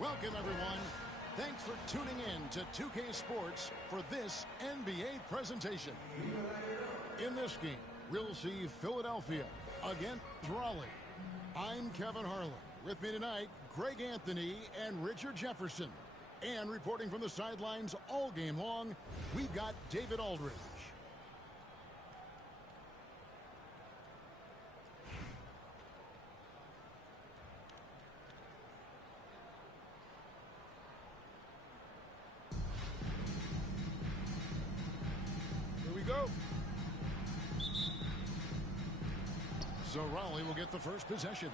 Welcome, everyone. Thanks for tuning in to 2K Sports for this NBA presentation. In this game, we'll see Philadelphia against Raleigh. I'm Kevin Harlan. With me tonight, Greg Anthony and Richard Jefferson. And reporting from the sidelines all game long, we've got David Aldridge. Here we go. So Raleigh will get the first possession.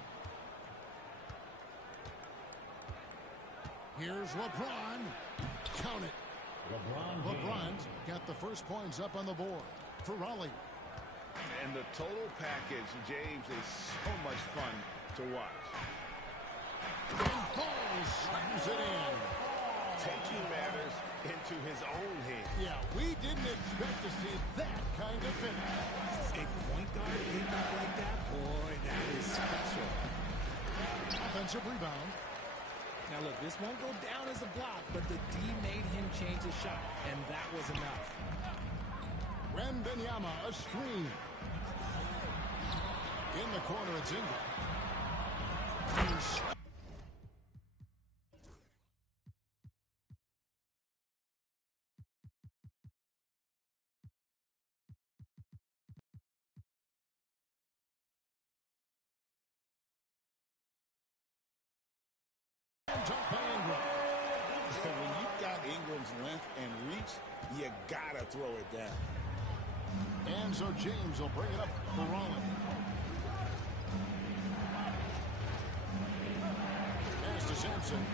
Here's LeBron. Count it. LeBron's got the first points up on the board for Raleigh. And the total package, James, is so much fun to watch. And Paul slams it in. Taking matters into his own hands. Yeah, we didn't expect to see that kind of finish. A point guard getting up like that, boy, that is special. Offensive rebound. Now look, this won't go down as a block, but the D made him change his shot, and that was enough. Wembanyama, a screen. In the corner, it's Ingram. When you've got Ingram's length and reach, you gotta throw it down. And so James will bring it up for Raleigh. Pass to Sampson.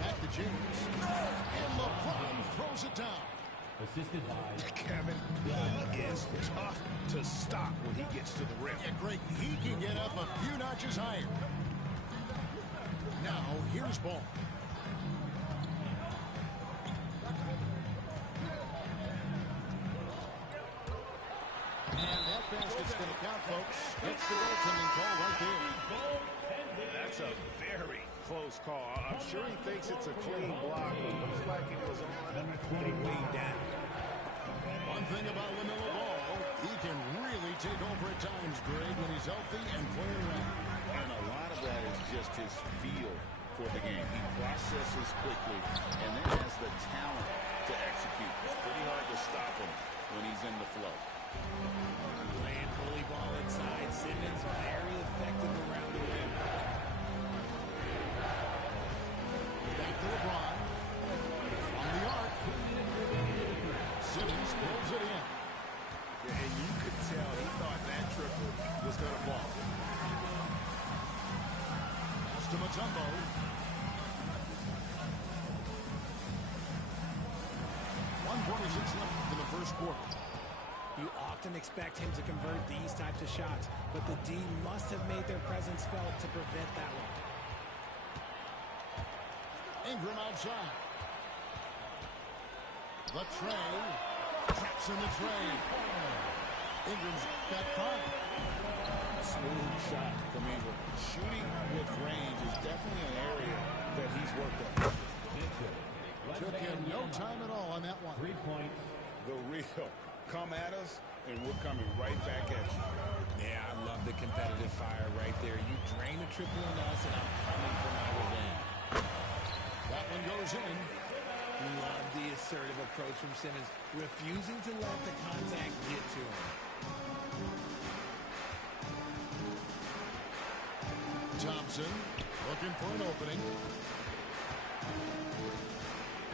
Back to James. And LeBron throws it down. Assisted by Kevin, he is tough to stop when he gets to the rim. Yeah, Greg, he can get up a few notches higher. Now, here's ball. And that basket's going to count, folks. It's the goaltending call right there. That's a very close call. I'm sure he thinks it's a clean block, but it looks like it was on way down. One thing about LaMelo Ball, he can really take over at times, Greg, when he's healthy and playing well. And a lot of that is just his feel for the game. He processes quickly and then has the talent to execute. It's pretty hard to stop him when he's in the flow. Playing bully ball inside. Simmons very effective around the rim. Back to LeBron. On the arc. Simmons pulls it in. And you could tell he thought that triple was going to fall. Pass to Mutombo. 1:46 left in the first quarter. You often expect him to convert these types of shots, but the D must have made their presence felt to prevent that one. Ingram outside. The tray. Traps in the tray. Ingram's got 5. Smooth shot from Ingram. Shooting with range is definitely an area that he's worked on. Took him no time at all on that one. 3 points. The real. Come at us, and we're coming right back at you. Yeah, I love the competitive fire right there. You drain a triple on us, and I'm coming for my revenge. That one goes in. Love the assertive approach from Simmons, refusing to let the contact get to him. Thompson looking for an opening.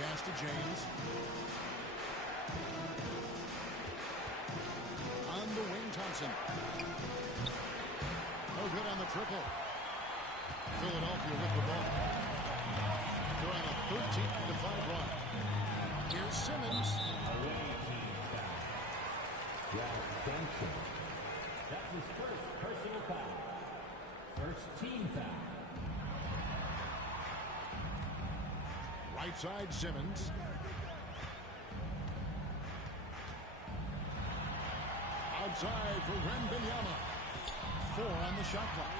Pass to James. On the wing, Thompson. No good on the triple. Philadelphia with the ball. They're on a 13-5 run. Here's Simmons. That's his first personal foul. First team foul. Right side, Simmons. Outside for Wembanyama. 4 on the shot clock.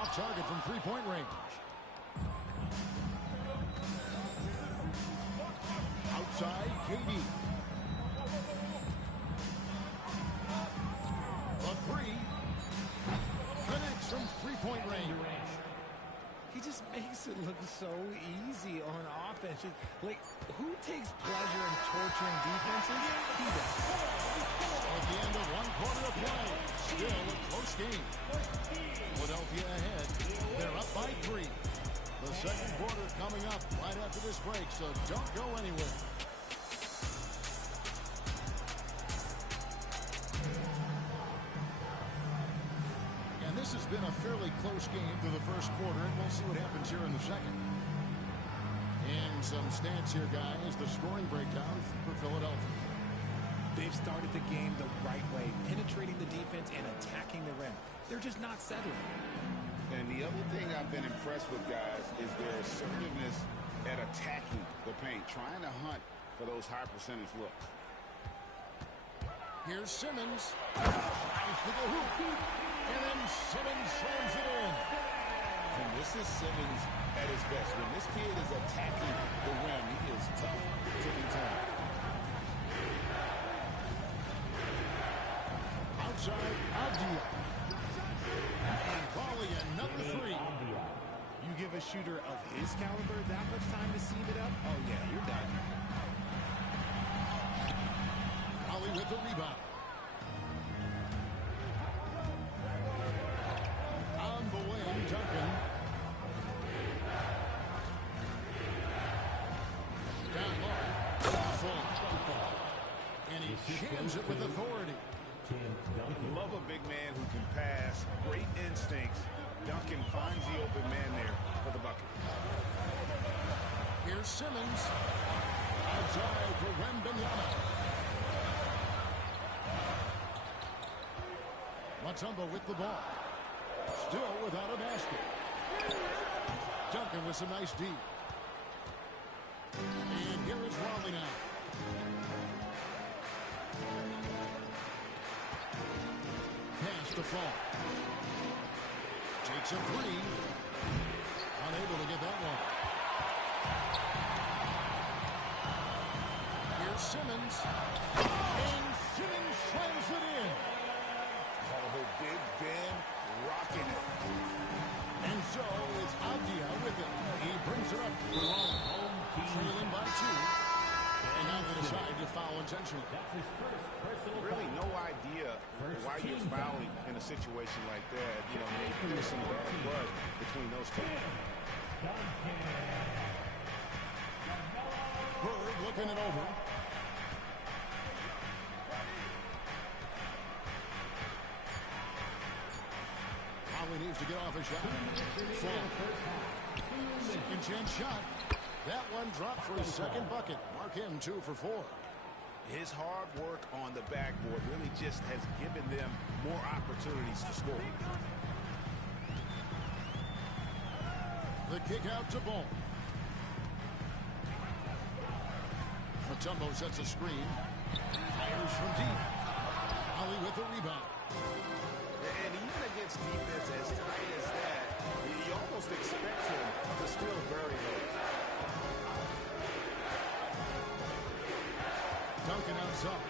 Off target from three-point range. Outside, KD. The three. Connects from three-point range. He just makes it look so easy on offense. Like, who takes pleasure in torturing defenses? He does. At the end of one quarter of play, still a close game. Philadelphia ahead. They're up by 3. The second quarter coming up right after this break, so don't go anywhere. And this has been a fairly close game through the first quarter, and we'll see what happens here in the second. And some stats here, guys. The scoring breakdown for Philadelphia. They've started the game the right way, penetrating the defense and attacking the rim. They're just not settling. And the other thing I've been impressed with, guys, is their assertiveness at attacking the paint, trying to hunt for those high percentage looks. Here's Simmons. Drives to the hoop. And then Simmons slams it in. And this is Simmons at his best. When this kid is attacking the rim, he is tough to contend. Outside, Avdia. And volley another 3. You give a shooter of his caliber that much time to seam it up, oh yeah, you're done. Volley with the rebound. On the wing, Duncan. Down low. And he jams it with authority. Love a big man who can pass. Great instincts. Duncan finds the open man there for the bucket. Here's Simmons. Outside for Wembanyama. Mutombo with the ball. Still without a basket. Duncan with some nice D. And here is Raleigh now. Pass to Fall. Takes a 3. Unable to get that one. Here's Simmons. And Simmons slams it in. Oh, Big Ben rocking it. And so it's Avdia with it. He brings it up for Raleigh. Home trailing by 2. And now they decide to foul intentionally. Really no idea why you're fouling in a situation like that. You know, maybe there's some bad blood between those two. Bird looking it over. Raleigh needs to get off a shot. Second chance shot. That one dropped for his second bucket. Mark him 2 for 4. His hard work on the backboard really just has given them more opportunities to score. The kick out to Ball. Mutombo sets a screen. Fires from deep. Ali with the rebound. And even against defense as tight as that, you almost expect him to still very low. Duncan outside.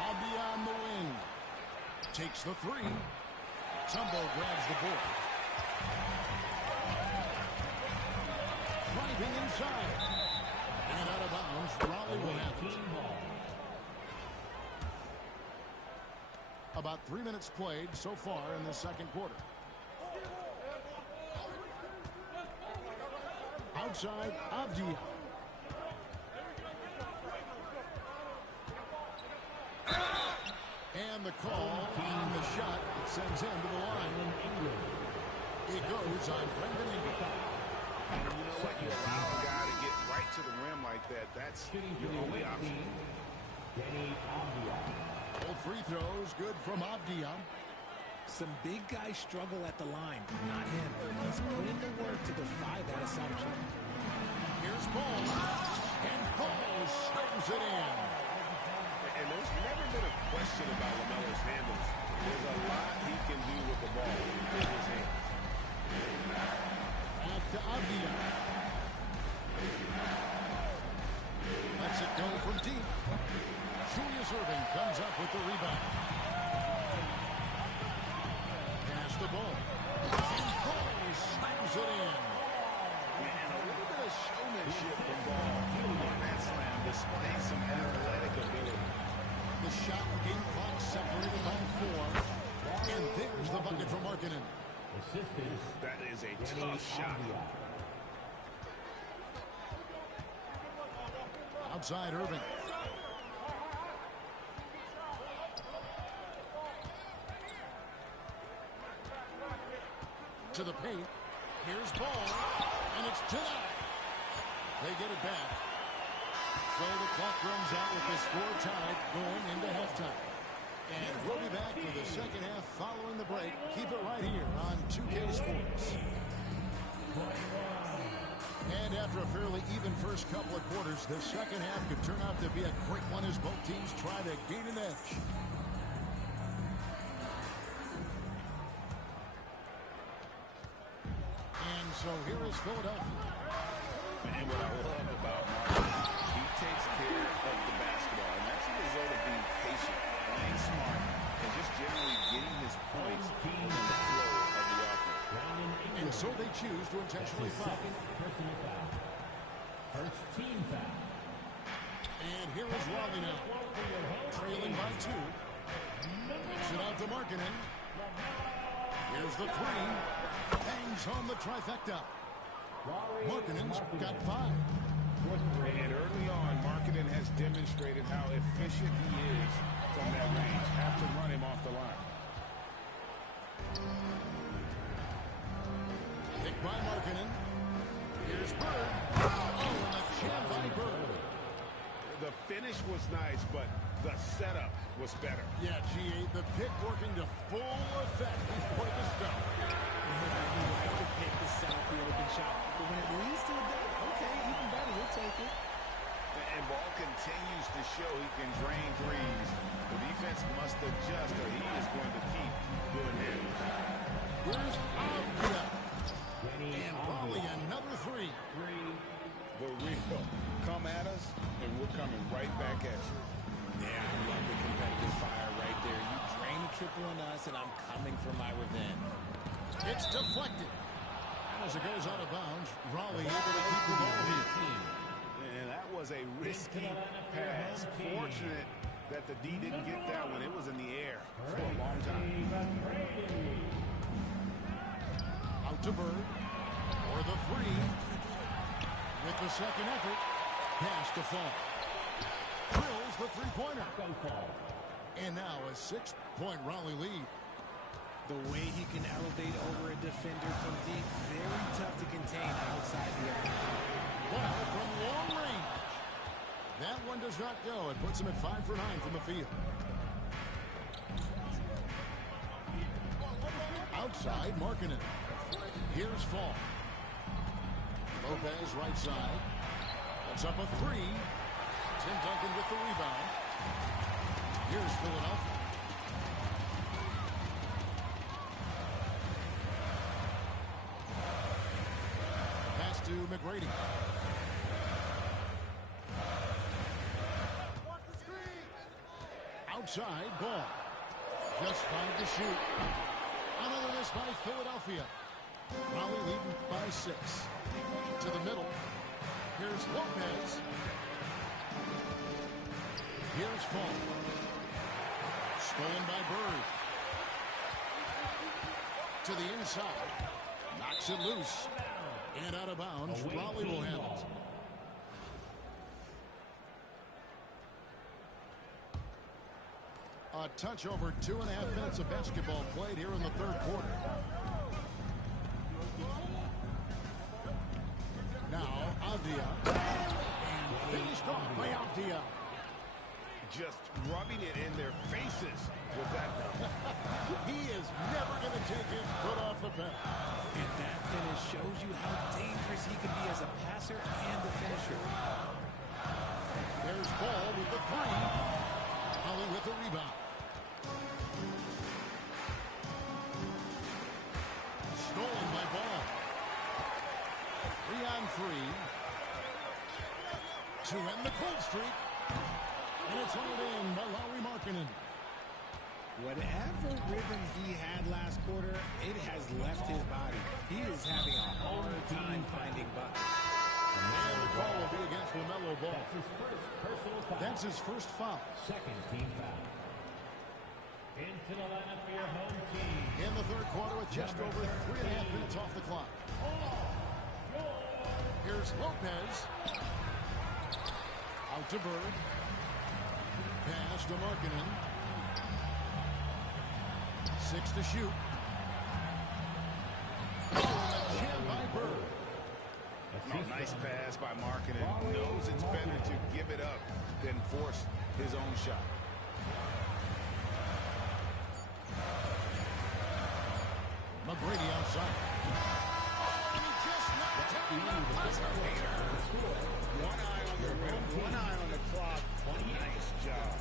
Avdia on the wing. Takes the 3. Tumbo grabs the board. Driving inside. And out of bounds. Raleigh will have it. About 3 minutes played so far in the second quarter. Outside, Avdia. And the call on the shot sends him to the line. It goes on Brendan Ingram. And you know what? You allow a guy to get right to the rim like that. That's your only option. Both free throws good from Avdia. Some big guys struggle at the line, not him. He's put in the work to defy that assumption. Here's Ball. And Ball slams it in. And there's never been a question about LaMelo's handles. There's a lot he can do with the ball in his hands. Back to Avdia. Lets it go from deep. Julius Erving comes up with the rebound. Pass the ball. And Ball slams it in. And a little bit of showmanship from Ball on that slam, displaying some athletic ability. The shot and game clock separated by 4. And there's the bucket for Markkanen. That is a tough shot. Outside Erving. To the paint. Here's Ball. And it's denied. They get it back. So the clock runs out with the score tied going into halftime. And we'll be back for the second half following the break. Keep it right here on 2K Sports. And after a fairly even first couple of quarters, the second half could turn out to be a great one as both teams try to gain an edge. And so here is Philadelphia. And what I love about Mark, he takes care of the basketball. And that's a result of being patient, playing smart, and just generally getting his points in the flow of the offense. And so they choose to intentionally foul. First team foul. And here is Raleigh now. Trailing by 2. Kicks it out to Markkanen. Here's the 3. Hangs home the trifecta. Markkanen's got 5. And early on, Markkanen has demonstrated how efficient he is from that range. Have to run him off the line. Picked by Markkanen. Here's Bird. Oh, and a jam by Bird. The finish was nice, but the setup was better. Yeah, G8, the pick working to full effect before the stuff. You like to pick the setup, the open shot. But when it leads to a dunk, okay, even better, we'll take it. And Ball continues to show he can drain threes. The defense must adjust or he is going to keep doing damage. Here's Avdia. And Raleigh another 3. The real come at us, and we're coming right back at you. Yeah, I love the competitive fire right there. You drain a triple on us, and I'm coming for my revenge. It's deflected. And as it goes out of bounds, Raleigh able to keep the ball here. And that was a risky pass. Fortunate that the D didn't get that one. It was in the air for a long time. Out to Bird. For the 3. With the second effort. Pass to Fall. Drills the three-pointer. And now a 6-point Raleigh lead. The way he can elevate over a defender from deep, very tough to contain outside the arc. Well, from long range. That one does not go. It puts him at 5 for 9 from the field. Outside, Markkanen. Here's Fall. Lopez right side. Puts up a 3. Tim Duncan with the rebound. Here's Philadelphia. Pass to McGrady. Outside, Ball. Just 5 to shoot. Another miss by Philadelphia. Raleigh leading by 6. To the middle. Here's Lopez. Here's Fall. Stolen by Bird. To the inside. Knocks it loose. And out of bounds. Raleigh will have it. A touch over 2.5 minutes of basketball played here in the third quarter. Now, Avdia. And finished off by Avdia. Just rubbing it in their faces with that. He is never going to take his foot off the pedal. And that finish shows you how dangerous he can be as a passer and a finisher. There's Ball with the 3. Holly with the rebound. Stolen by Ball. 3-on-3. To end the cold streak. And it's hauled in by Lauri Markkanen. Whatever rhythm he had last quarter, it has left his body. He is having a hard time finding buckets. And the call will be against LaMelo Ball. That's his first personal foul. That's his first foul. Second team foul. Into the lineup for your home team. In the third quarter with just over 3.5 minutes off the clock. Here's Lopez. Out to Bird. Pass to Markkanen. 6 to shoot. Oh, a jam by Bird. Oh, nice pass by Markkanen. Knows it's better to give it up than force his own shot. McGrady outside. Oh, he just knocked down the buzzer beater. One eye on the rim, one eye on the clock. Nice job.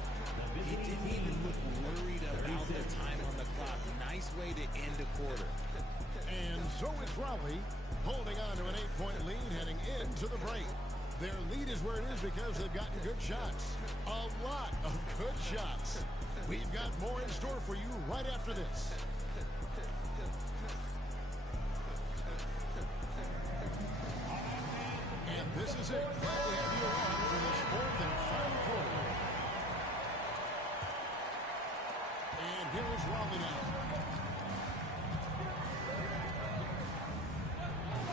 He didn't even look worried about the time on the clock. Nice way to end a quarter. And so is Raleigh, holding on to an 8-point lead heading into the break. Their lead is where it is because they've gotten good shots. A lot of good shots. We've got more in store for you right after this. And this is it. Glad to have you along for this fourth and final quarter. And here is Raleigh now.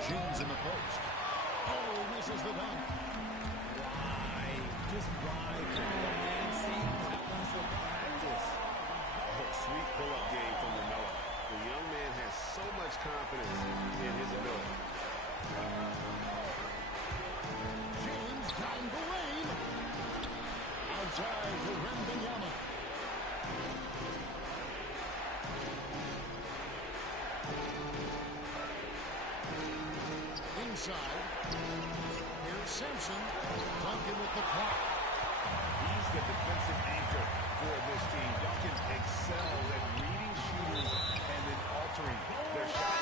James in the post. Oh, misses the dunk. Why? Just why? Come on, man. See, that one's for practice. Oh, sweet pull-up game from LaMelo. The young man has so much confidence in his ability. James down the lane. Outside for Wembanyama. Inside. Here's Simpson. Duncan with the clock. He's the defensive anchor for this team. Duncan excels at reading shooters and then altering their shot.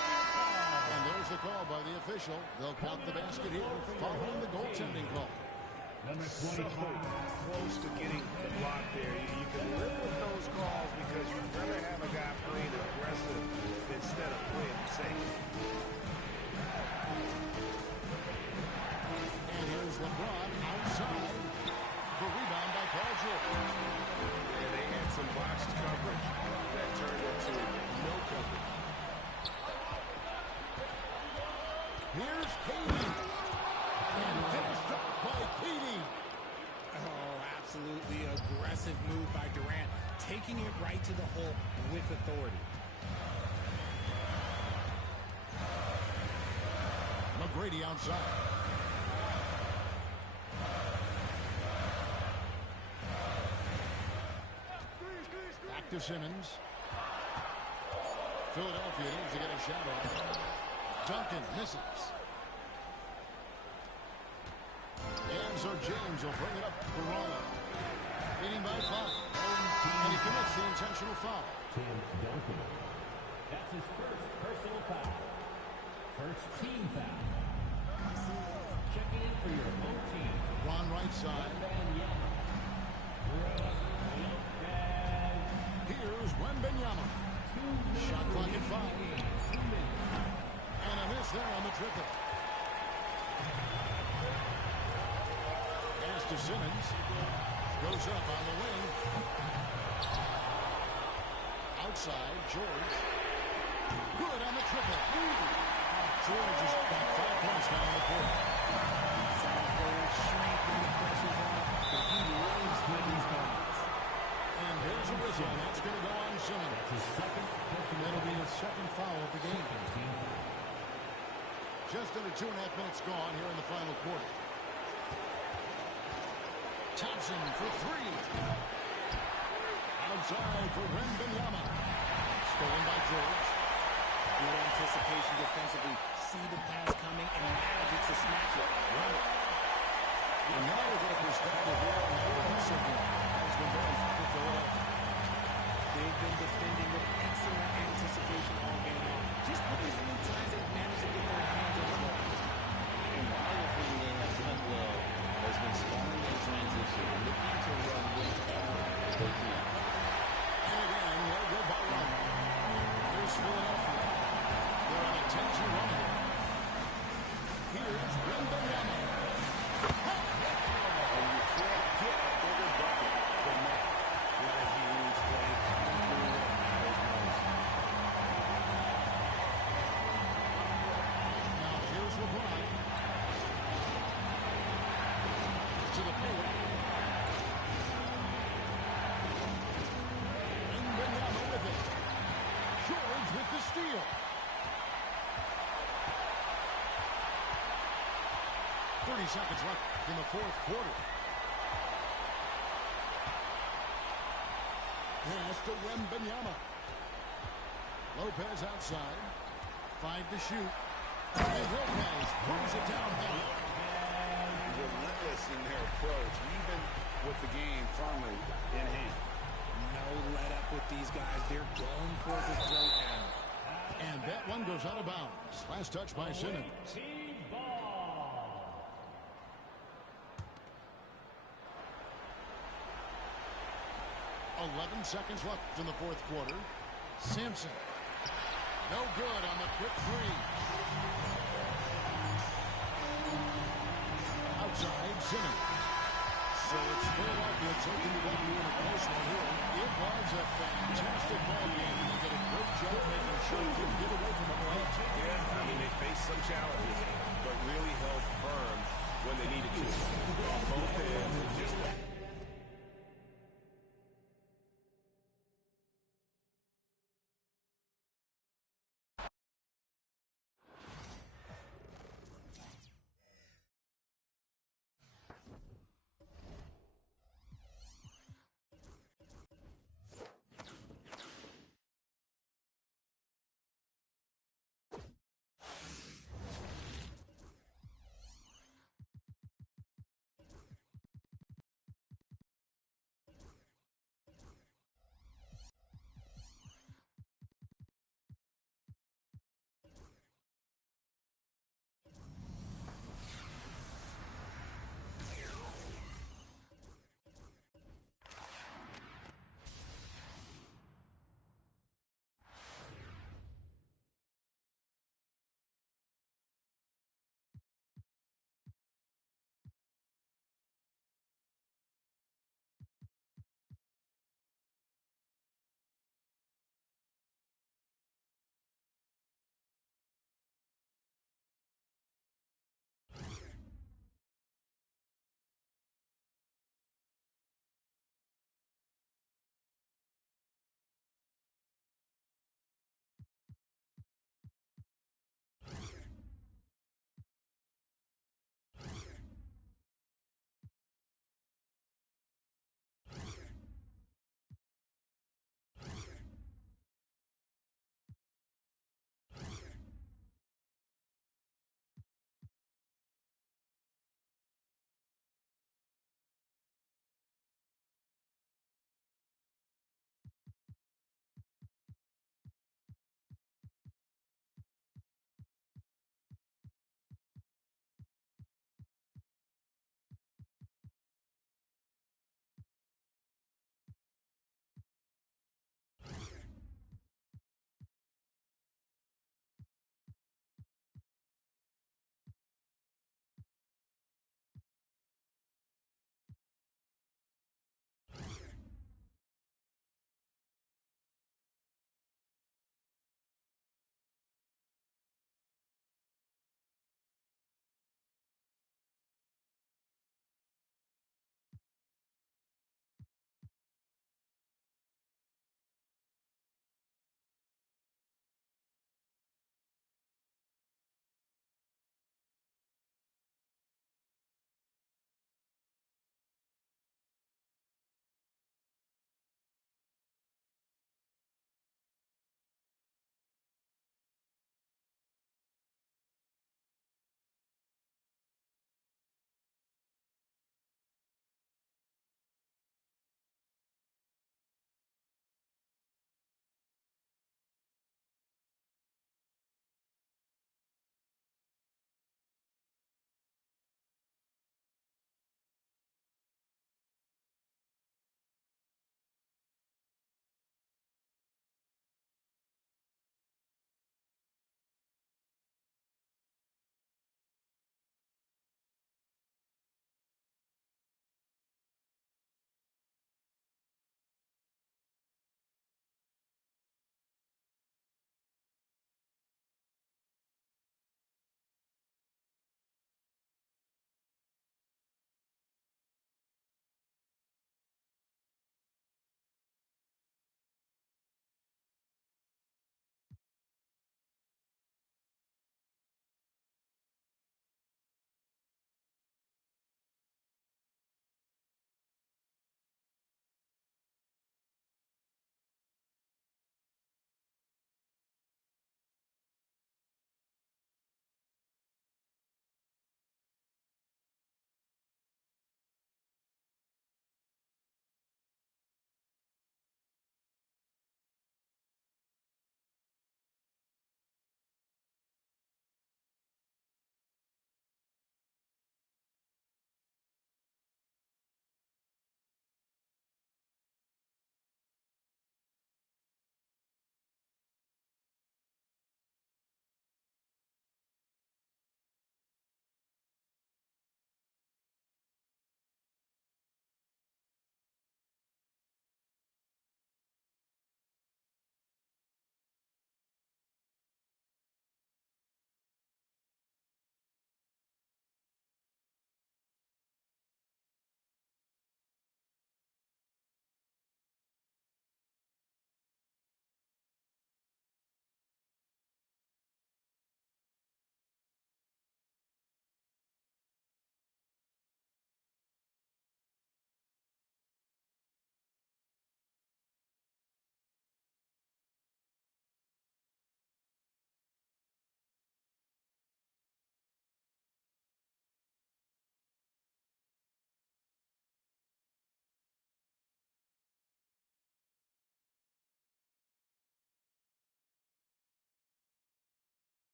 And there's the call by the official. They'll count the basket here following the goaltending call. Number So 23. close to getting the block there. You can live with those calls because you'd rather have a guy playing aggressive instead of playing safe. And here's LeBron outside. The rebound by Paul George. And they had some botched coverage that turned into no coverage. Here's Katie. And finished up by Katie. Oh, absolutely aggressive move by Durant. Taking it right to the hole with authority. McGrady outside. Back to Simmons. Philadelphia needs to get a shot off. Duncan misses. And so James will bring it up for Raleigh. Leading by 5. And he commits the intentional foul. Tim Duncan. That's his first personal foul. First team foul. Checking in for your home team. Ron right side. Here's Wembanyama. Shot clock at 5. And a miss there on the triple. Pass to Simmons. Goes up on the wing. Outside, George. Good on the triple. George has got 5 points now in the quarter. Shrink when the pressure's on, but he lives with these moments. And there's a whistle. That's going to go on Simmons. His second personal That'll be his second foul of the game. team foul. Just under 2.5 minutes gone here in the final quarter. Thompson for 3. Outside for Wembanyama. Stolen by George. Good anticipation defensively. See the pass coming and manages to snatch it. And now we get a perspective here on how defensive has been very Philadelphia. They've been defending with excellent anticipation all game long. Just look at how many times they've managed to get their hands on the ball. And while the thing they have done well has been scoring in transition, looking to run whenever they can. And again, they'll go by one. Here's Philadelphia. They're on a 10-2 run here. Here's Wembanyama. And you can't get a bigger bucket than that. What a huge play coming through that matters most. Now here's LeBron. To the paint. Wembanyama with it. George with the steal. 30 seconds left in the fourth quarter. Pass to Wembanyama. Lopez outside. 5 to shoot. And Lopez brings it down high. Relentless in their approach, even with the game firmly in hand. No let up with these guys. They're going for the throat now. And that one goes out of bounds. Last touch by Simmons. Team ball. 11 seconds left in the fourth quarter. Sampson. No good on the quick three. Outside, Simmons. So it's Philadelphia taking the W in a close one here. It was a fantastic ball game. They did a great job making sure they didn't get away from the right. Yeah, I mean, they faced some challenges, but really held firm when they needed to. On both ends, and just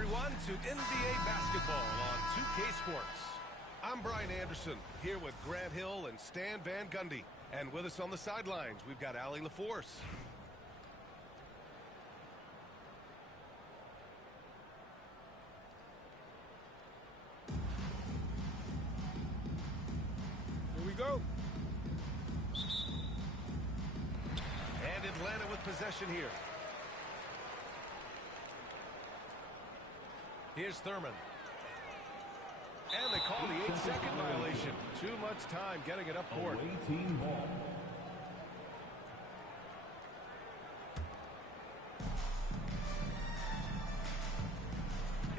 everyone, to NBA basketball on 2K Sports. I'm Brian Anderson, here with Grant Hill and Stan Van Gundy. And with us on the sidelines, we've got Allie LaForce. Here we go. And Atlanta with possession here. Here's Thurman. And they call the 8-second violation. Too much time getting it up court. Away team ball.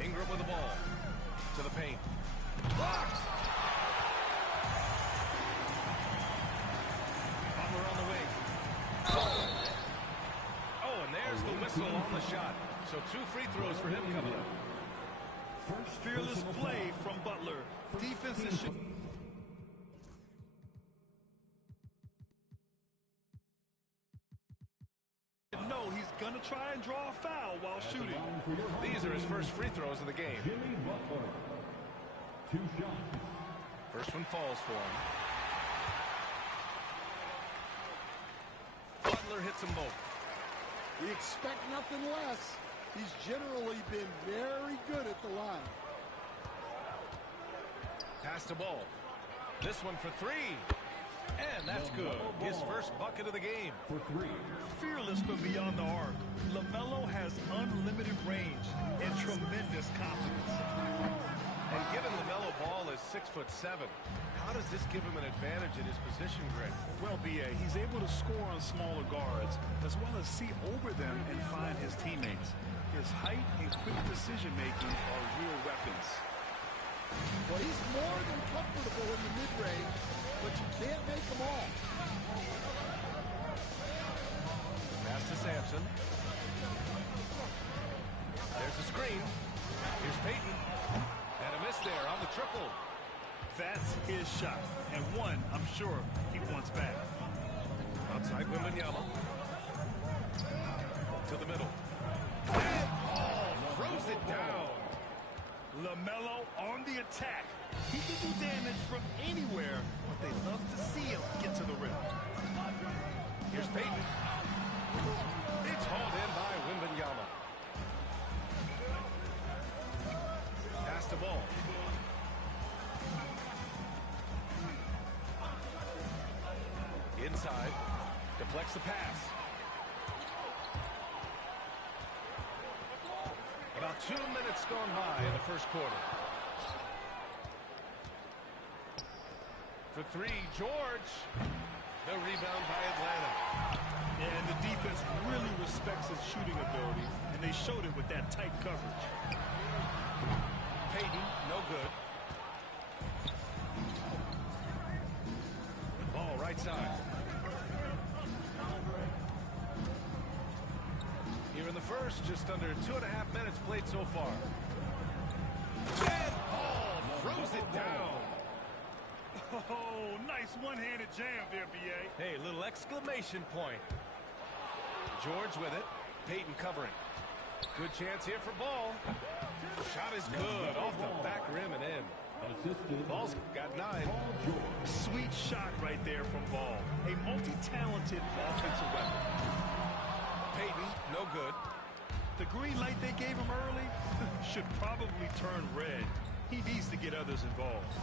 Ingram with the ball. To the paint. Blocked! Butler on the wing. Oh, and there's the whistle on the shot. So 2 free throws for him coming up. Fearless play from Butler. Defense is... No, he's going to try and draw a foul while shooting. These are his first free throws of the game. Jimmy Butler. 2 shots. First one falls for him. Butler hits them both. We expect nothing less. He's generally been very good at the line. Pass the ball. This one for 3. And that's good. His first bucket of the game. For 3. Fearless from beyond the arc. LaMelo has unlimited range and tremendous confidence. And given LaMelo Ball is 6'7", how does this give him an advantage in his position, Greg? Well, B.A., he's able to score on smaller guards, as well as see over them and find his teammates. His height and quick decision-making are real weapons. Well, he's more than comfortable in the mid-range, but you can't make them all. Pass to Sampson. There's a screen. Here's Payton. And a miss there on the triple. That's his shot, and one I'm sure he wants back. Outside Wembanyama. To the middle. And throws it down. LaMelo on the attack. He can do damage from anywhere, but they love to see him get to the rim. Here's Payton. It's hauled in by Wembanyama. Pass the ball. Inside. Deflects the pass. About 2 minutes gone by in the first quarter. For 3, George. The rebound by Atlanta. And the defense really respects his shooting ability, and they showed it with that tight coverage. Payton, no good. Ball right side. Here in the first, just under 2.5 minutes played so far. And Ball throws it down. Oh, nice one-handed jam there, B.A. Hey, little exclamation point. George with it. Payton covering. Good chance here for Ball. Shot is good. Off the back rim and in. Ball's got 9. Sweet shot right there from Ball. A multi-talented offensive weapon. Payton, no good. The green light they gave him early should probably turn red. He needs to get others involved.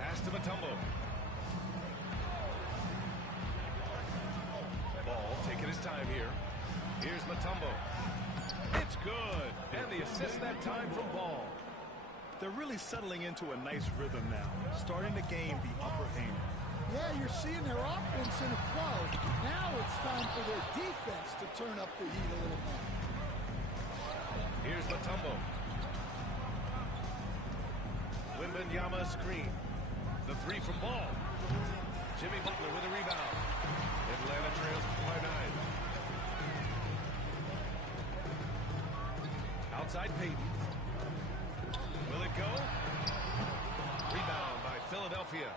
Pass to Mutombo. Ball taking his time here. Here's Mutombo. It's good. And the assist that time from Ball. They're really settling into a nice rhythm now, starting to gain the upper hand. Yeah, you're seeing their offense in a flow. Now it's time for their defense to turn up the heat a little more. Here's Mutombo. Wembanyama screen. The 3 from Ball. Jimmy Butler with a rebound. Atlanta trails by 9. Outside Payton. Will it go? Rebound by Philadelphia.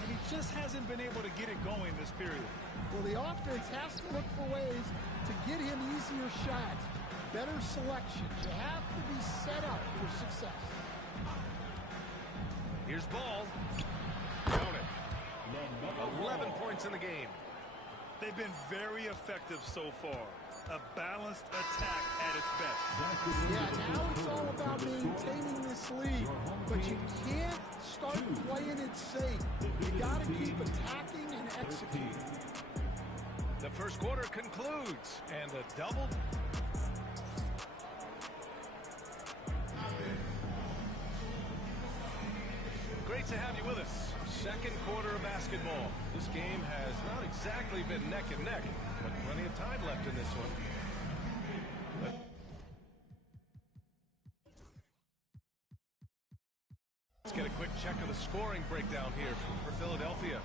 And he just hasn't been able to get it going this period. Well, the offense has to look for ways to get him easier shots, better selections. You have to be set up for success. Here's ball. Count it. 11 points in the game. They've been very effective so far. A balanced attack at its best. Yeah, now it's all about maintaining this lead, but you can't start playing it safe. You got to keep attacking and executing. The first quarter concludes, and a double. Great to have you with us. Second quarter of basketball. This game has not exactly been neck and neck, but plenty of time left in this one. Let's get a quick check of the scoring breakdown here for Philadelphia.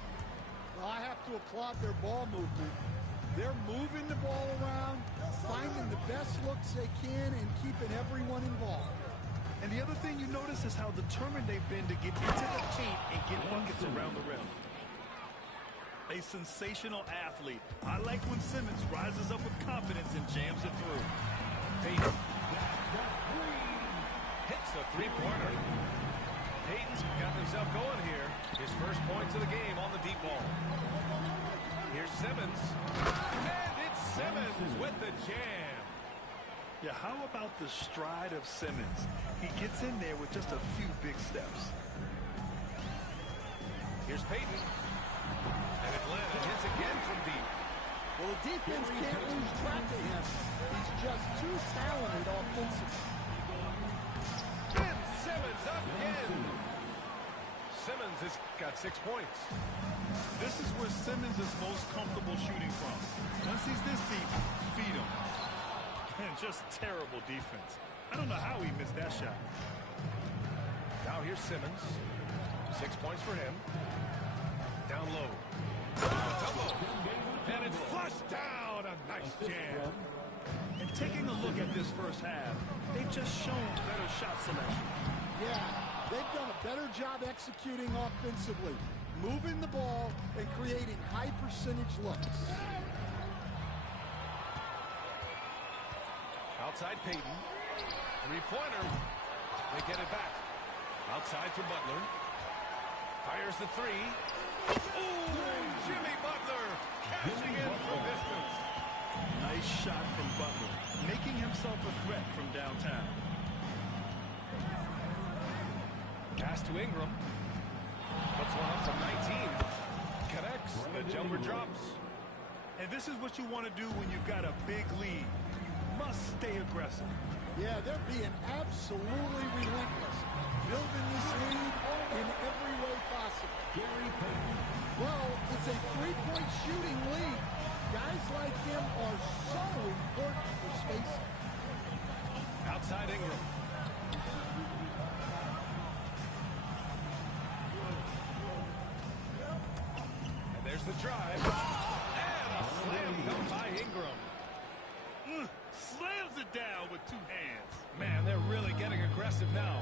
Well, I have to applaud their ball movement. They're moving the ball around, finding the best looks they can, and keeping everyone involved. And the other thing you notice is how determined they've been to get into the paint and get buckets around the rim. A sensational athlete. I like when Simmons rises up with confidence and jams it through. Payton hits a three-pointer. Payton's got himself going here. His first points of the game on the deep ball. Here's Simmons. And it's Simmons with the jam. Yeah, how about the stride of Simmons? He gets in there with just a few big steps. Here's Payton. And Atlanta hits again from deep. Well, the defense can't lose track of him. He's just too talented offensively. Ben Simmons again. Simmons has got 6 points. This is where Simmons is most comfortable shooting from. Once he's this deep, feed him. And just terrible defense. I don't know how he missed that shot. Now here's Simmons. 6 points for him. Down low. And it's flushed down. A nice jam. And taking a look at this first half, they've just shown better shot selection. Yeah, they've done a better job executing offensively, moving the ball and creating high percentage looks. Outside Payton. Three-pointer. They get it back. Outside for Butler. Fires the three. Ooh, Jimmy Butler cashing in from distance. Nice shot from Butler, making himself a threat from downtown. Pass to Ingram. Puts one up from 19. Connects. The jumper drops. And this is what you want to do when you've got a big lead. Must stay aggressive. Yeah, they're being absolutely relentless, building this lead in every way possible. Well, it's a three-point shooting lead. Guys like him are so important for spacing. Outside Ingram. And there's the drive. And a slam dunk by Ingram. Slams it down with two hands. Man, they're really getting aggressive now.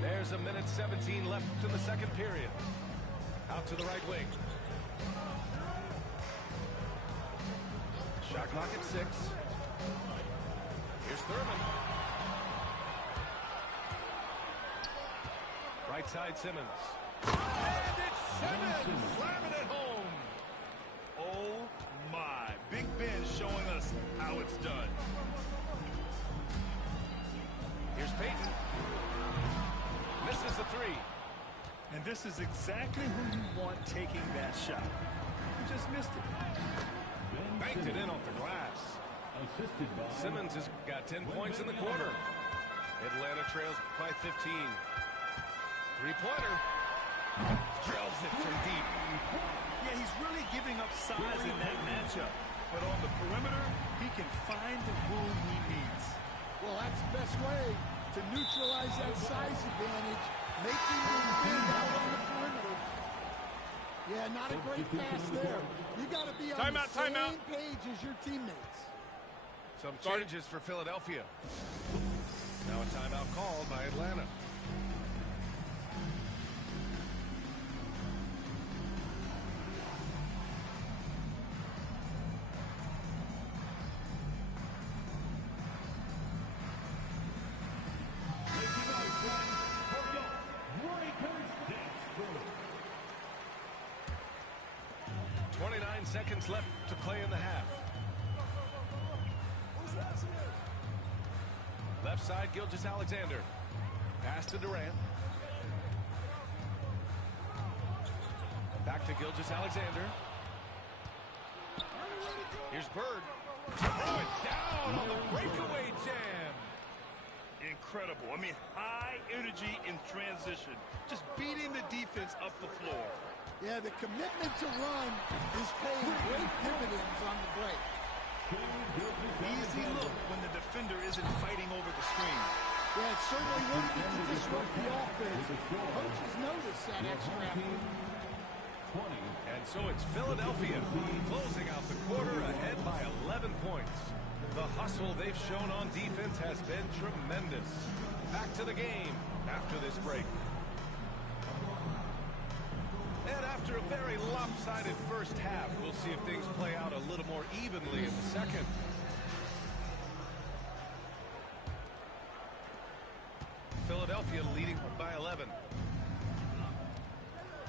There's a minute 17 left in the second period. Out to the right wing. Shot clock at 6. Here's Thurman. Right side Simmons. And it's Simmons slamming it home. Oh my. Big Ben showing us how it's done. Here's Payton. Misses the three. And this is exactly who you want taking that shot. He just missed it. Banked it in off the glass. Simmons has got 10 points in the quarter. Atlanta trails by 15. Three-pointer. Drills it from deep. Yeah, he's really giving up size in that matchup. But on the perimeter, he can find the room he needs. Well, that's the best way to neutralize that size advantage, making him big out on the perimeter. Yeah, not a great pass there. You got to be on the same page as your teammates. Some changes for Philadelphia. Now a timeout called by Atlanta. seconds left to play in the half. Left side, Gilgeous-Alexander. Pass to Durant. Back to Gilgeous-Alexander. Here's Bird. Throw it down on the breakaway jam. Incredible. I mean, high energy in transition. Just beating the defense up the floor. Yeah, the commitment to run is paying great dividends on the break. Easy look when the defender isn't fighting over the screen. Yeah, it's certainly working to disrupt the offense. Coaches notice that extra effort. And so it's Philadelphia closing out the quarter ahead by 11 points. The hustle they've shown on defense has been tremendous. Back to the game after this break. And after a very lopsided first half, we'll see if things play out a little more evenly in the second. Philadelphia leading by 11.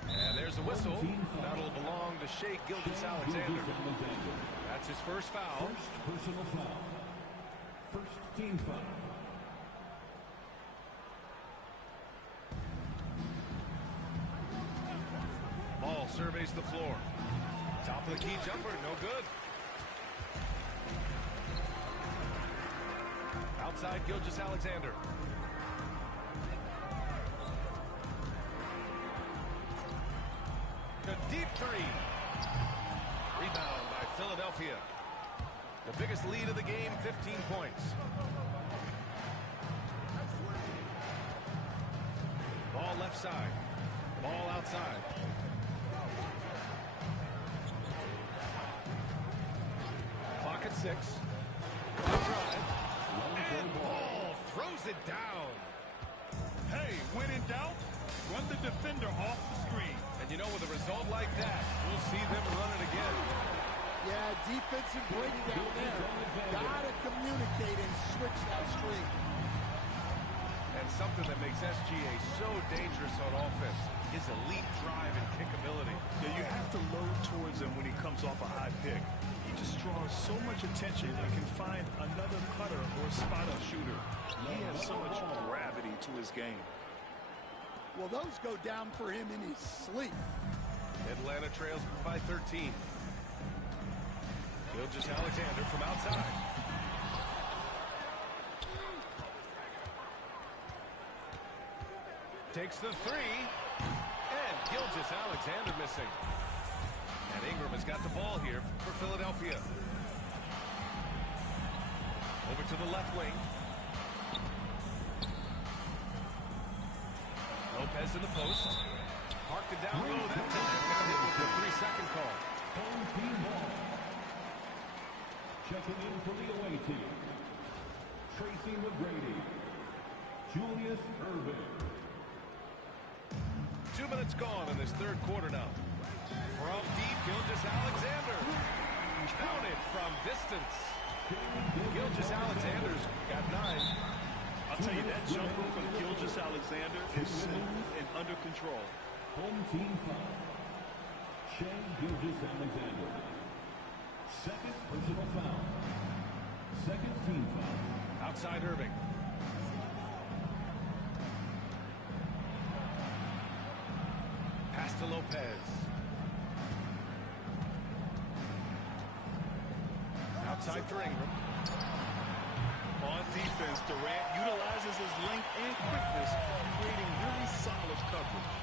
And there's a whistle. That'll belong to Shai Gilgeous-Alexander. That's his first foul. First personal foul. First team foul. Ball surveys the floor. Top of the key jumper, no good. Outside Gilgeous-Alexander. A deep three. Rebound by Philadelphia. The biggest lead of the game, 15 points. Ball left side. Ball outside. Clock at 6. Drive. And Ball throws it down. Hey, when in doubt, run the defender off the screen. And you know, with a result like that, we'll see them run it again. Yeah, defensive breakdown there. Gotta communicate and switch that screen. And something that makes SGA so dangerous on offense is elite drive and kickability. Yeah, you have to load towards him when he comes off a high pick. He just draws so much attention and can find another cutter or spot-up shooter. He has so much gravity to his game. Well, those go down for him in his sleep. Atlanta trails by 13. Gilgeous-Alexander from outside. Takes the three. And Gilgeous-Alexander missing. And Ingram has got the ball here for Philadelphia. Over to the left wing. Lopez in the post. Parked it down low that time. Got hit with the 3-second call. Home team ball. Checking in for the away team. Tracy McGrady. Julius Irving. 2 minutes gone in this third quarter now. From deep, Gilgeous-Alexander. Counted from distance. Gilgeous-Alexander's got 9. I'll tell you, that jumper from Gilgeous-Alexander is smooth and under control. Home team foul. Shai Gilgeous-Alexander. Second personal foul. Second team foul. Outside Irving. Pass to Lopez. Outside for Ingram. On defense, Durant utilizes his length and quickness, creating really solid coverage.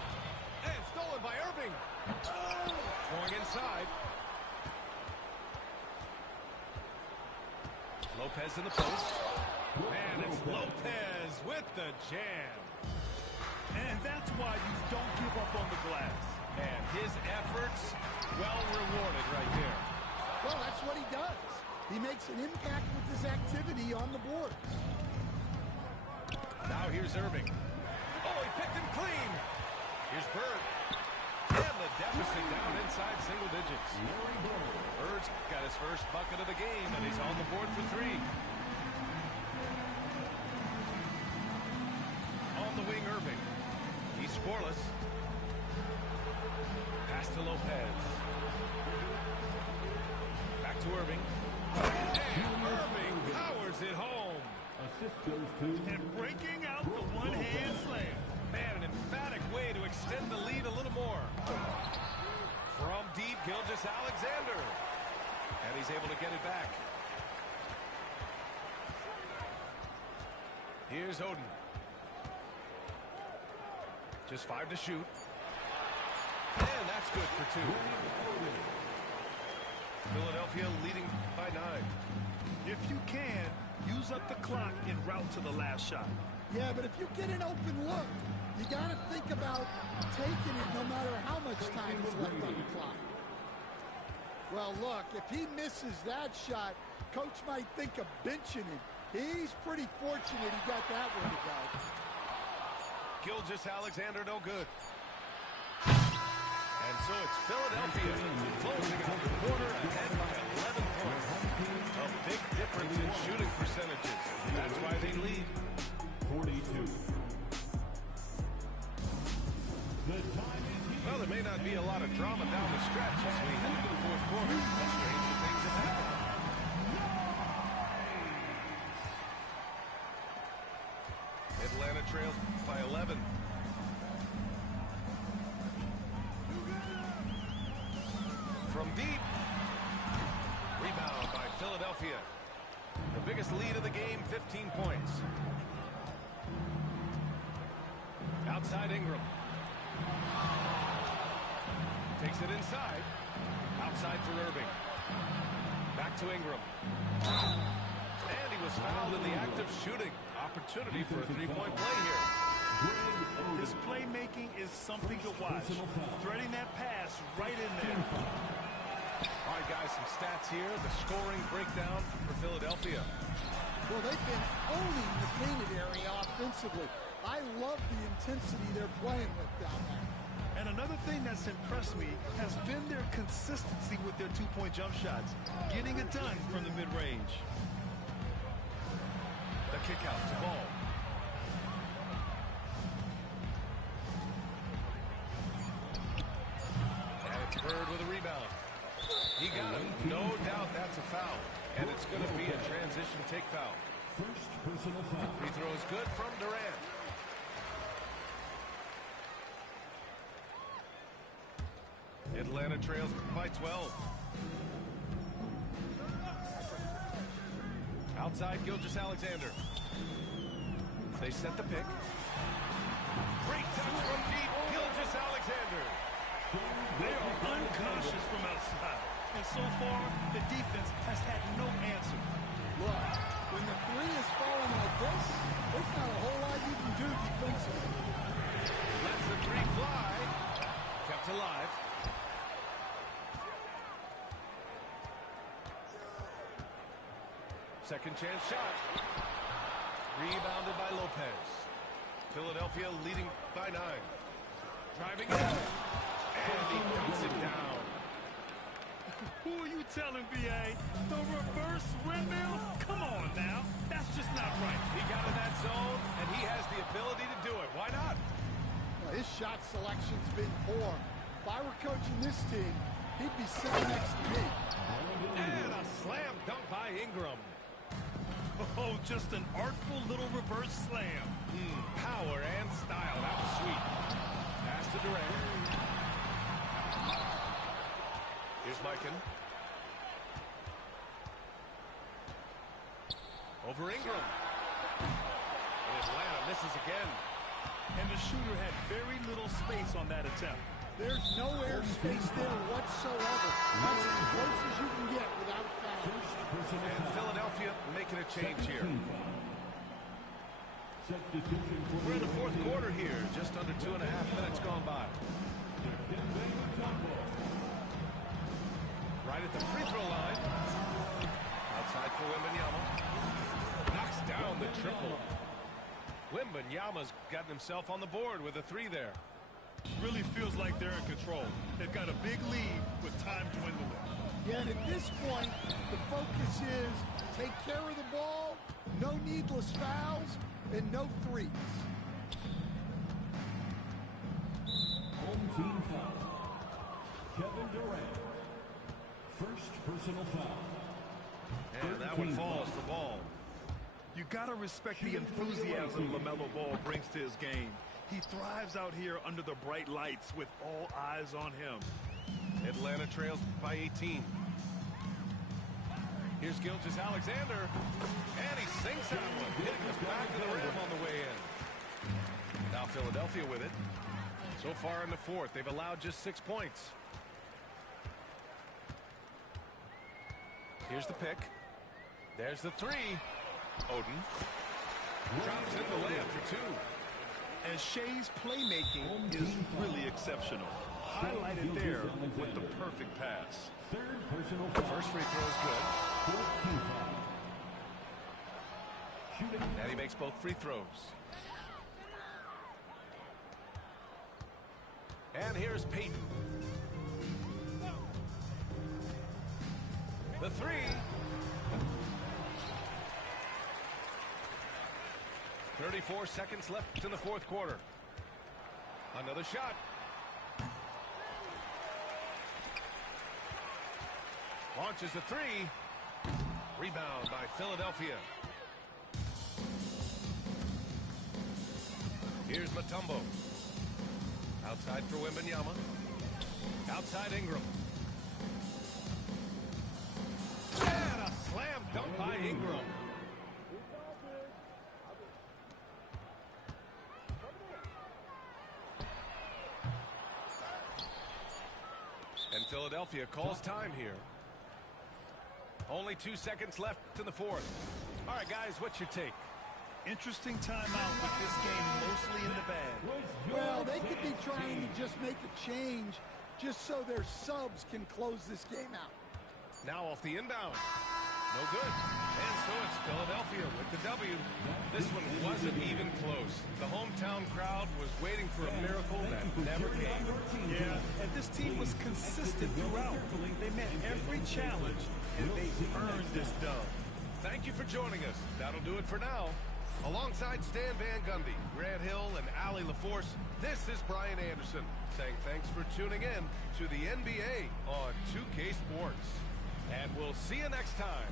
And stolen by Irving. Going inside. Lopez in the post. And it's Lopez with the jam. And that's why you don't give up on the glass. And his efforts well rewarded right there. Well, that's what he does. He makes an impact with his activity on the boards. Now here's Irving. Oh, he picked him clean. Here's Bird. And the deficit down inside single digits. Bird's got his first bucket of the game, and he's on the board for 3. On the wing, Irving. He's scoreless. Pass to Lopez. to Irving. And Irving powers it home. Assist goes to... And breaking out the one-hand slam. Man, an emphatic way to extend the lead a little more. From deep, Gilgeous Alexander. And he's able to get it back. Here's Oden. Just 5 to shoot. And that's good for 2. Philadelphia leading by 9. If you can, use up the clock en route to the last shot. Yeah, but if you get an open look, you got to think about taking it no matter how much time is left on the clock. Well, look, if he misses that shot, coach might think of benching him. He's pretty fortunate he got that one to go. Gilgeous Alexander no good. And so it's Philadelphia closing out the quarter ahead by 11 points. A big difference in shooting percentages. That's why they lead. 42. The time is here. Well, there may not be a lot of drama down the stretch as we head into the fourth quarter. But stranger things have happened. Atlanta trails by 11. From deep. Rebound by Philadelphia. The biggest lead of the game, 15 points. Outside Ingram. Takes it inside. Outside for Irving. Back to Ingram. And he was fouled in the act of shooting. Opportunity for a three-point play here. His playmaking is something to watch. Threading that pass right in there. All right, guys, some stats here. The scoring breakdown for Philadelphia. Well, they've been owning the painted area offensively. I love the intensity they're playing with down there. And another thing that's impressed me has been their consistency with their two-point jump shots. Getting it done from the mid-range. The kick out to Ball. And it's Bird with a rebound. He got him. No doubt that's a foul. And it's going to be a transition take foul. First personal foul. Free throw is good from Durant. Atlanta trails by 12. Outside Gilgeous Alexander. They set the pick. Great touch from deep. Gilgeous Alexander. They are unconscious from outside. And so far, the defense has had no answer. Look, when the three is falling like this, there's not a whole lot you can do defensively. Lets the three fly. Kept alive. Second chance shot. Rebounded by Lopez. Philadelphia leading by 9. Driving in. And he dunks it down. Who are you telling, B.A.? The reverse windmill? Come on now. That's just not right. He got in that zone, and he has the ability to do it. Why not? Well, his shot selection's been poor. If I were coaching this team, he'd be sitting next to me. And a slam dunk by Ingram. Oh, just an artful little reverse slam. Power and style. That was sweet. Pass to Durant. Here's Mikan. Over Ingram. And Atlanta misses again. And the shooter had very little space on that attempt. There's no airspace there whatsoever. That's as close as you can get without foul. And Philadelphia making a change here. We're in the fourth quarter here. Just under 2.5 minutes gone by. Right at the free throw line. Outside for Wembanyama. Knocks down the triple. Wembanyama's gotten himself on the board with a 3 there. Really feels like they're in control. They've got a big lead with time dwindling. Yeah, and at this point, the focus is take care of the ball, no needless fouls, and no threes. Home team foul. Kevin Durant. First personal foul. that one falls for ball. You got to respect the enthusiasm LaMelo Ball brings to his game. He thrives out here under the bright lights with all eyes on him. Atlanta trails by 18. Here's Gilgeous-Alexander, and he sinks that one, hitting the back of the rim on the way in. Now Philadelphia with it. So far in the fourth, they've allowed just 6 points. Here's the pick. There's the three. Oden drops in the layup for two. And Shea's playmaking is really exceptional. Highlighted there with the perfect pass. First free throw is good. And he makes both free throws. And here's Peyton. The three. 34 seconds left in the fourth quarter. Another shot. Launches the three. Rebound by Philadelphia. Here's Mutombo. Outside for Wembanyama. Outside Ingram. And a slam dunk by Ingram. And Philadelphia calls time here. Only 2 seconds left in the fourth. All right, guys, what's your take? Interesting timeout with this game mostly in the bag. Well, they could be trying to just make a change just so their subs can close this game out. Now off the inbound. No good. And so it's Philadelphia with the W. This one wasn't even close. The hometown crowd was waiting for a miracle that never came. Yeah, and this team was consistent throughout. They met every challenge, and they earned this dub. Thank you for joining us. That'll do it for now. Alongside Stan Van Gundy, Grant Hill, and Allie LaForce, this is Brian Anderson saying thanks for tuning in to the NBA on 2K Sports. And we'll see you next time.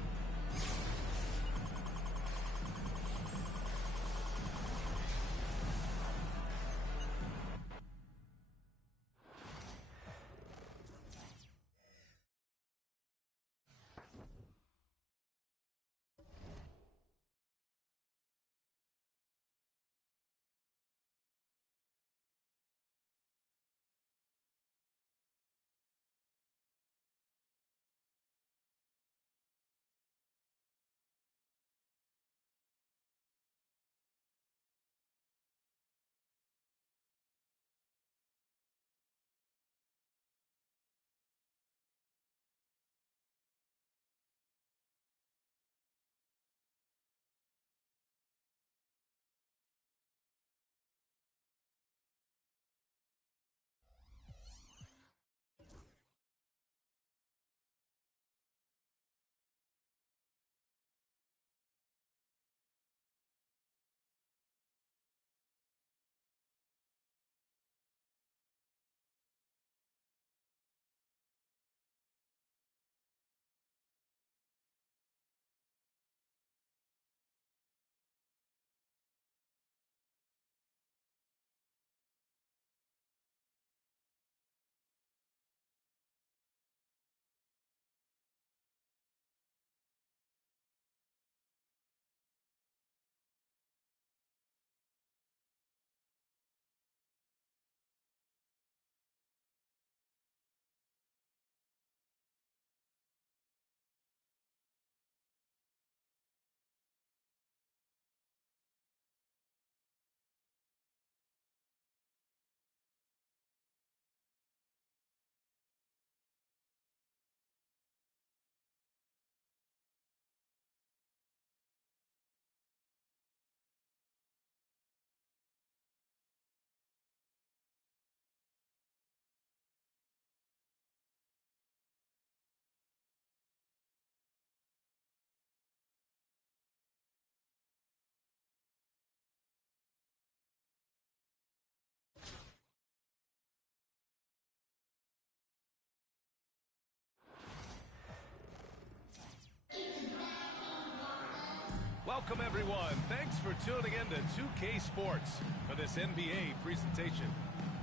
Welcome, everyone. Thanks for tuning in to 2K Sports for this NBA presentation.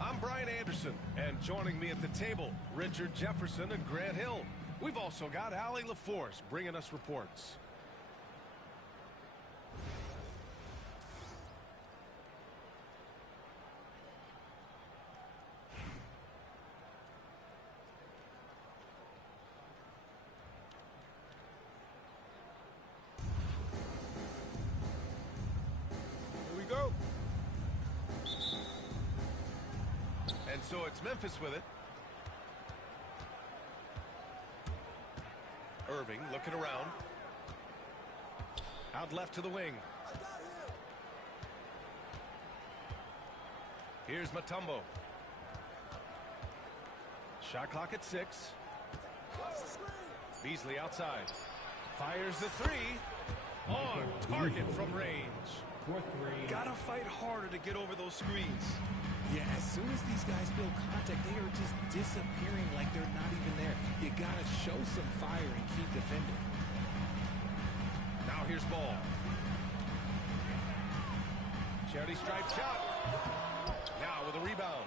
I'm Brian Anderson, and joining me at the table, Richard Jefferson and Grant Hill. We've also got Allie LaForce bringing us reports. Go. And so it's Memphis with it. Irving looking around. Out left to the wing. Here's Mutombo. Shot clock at 6. Beasley outside. Fires the 3. On target from range. Gotta fight harder to get over those screens. Yeah, as soon as these guys feel contact, they are just disappearing like they're not even there. You gotta show some fire and keep defending. Now here's Ball. Charity stripe shot. Now with a rebound.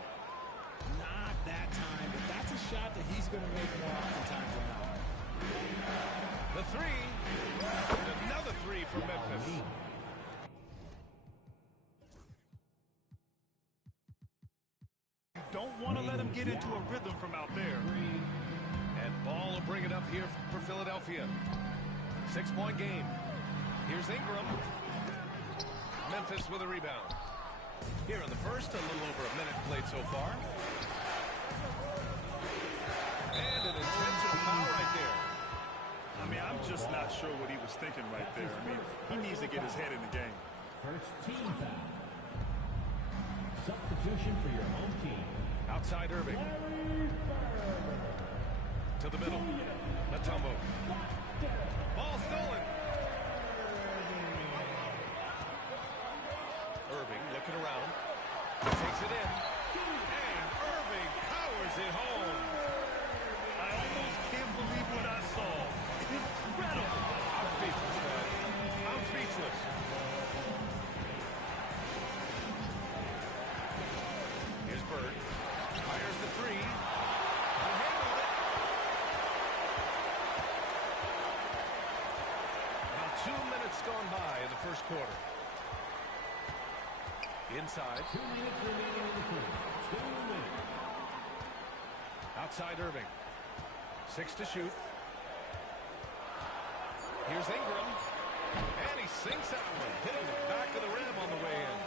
Not that time, but that's a shot that he's going to make more oftentimes than not. The 3. And another 3 for Memphis. Don't want to let him get into a rhythm from out there. And Ball will bring it up here for Philadelphia. 6-point game. Here's Ingram. Memphis with a rebound. Here in the first, a little over a minute played so far. And an intentional foul right there. I mean, I'm just not sure what he was thinking right there. I mean, he needs to get his head in the game. First team foul. Substitution for your home team. Outside Irving. To the middle. Mutombo. Ball stolen. Irving looking around. Takes it in. And Irving powers it home. I almost can't believe what I saw. Incredible. I'm speechless, man. I'm speechless. Here's Bird. Fires the 3. I'll hang on it. About 2 minutes gone by in the first quarter. Inside. 2 minutes remaining in the quarter. 2 minutes. Outside Irving. 6 to shoot. Here's Ingram. And he sinks that one. Hitting the back of the rim on the way in.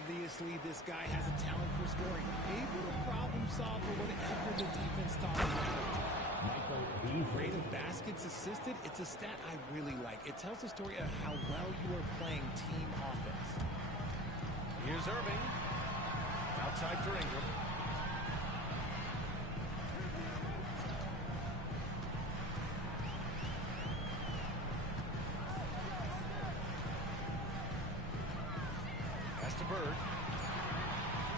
Obviously, this guy has a talent for scoring. Able to problem solve for whatever the defense taught him. Rate of baskets assisted, it's a stat I really like. It tells the story of how well you are playing team offense. Here's Irving. Outside for Ingram. Pass to Bird.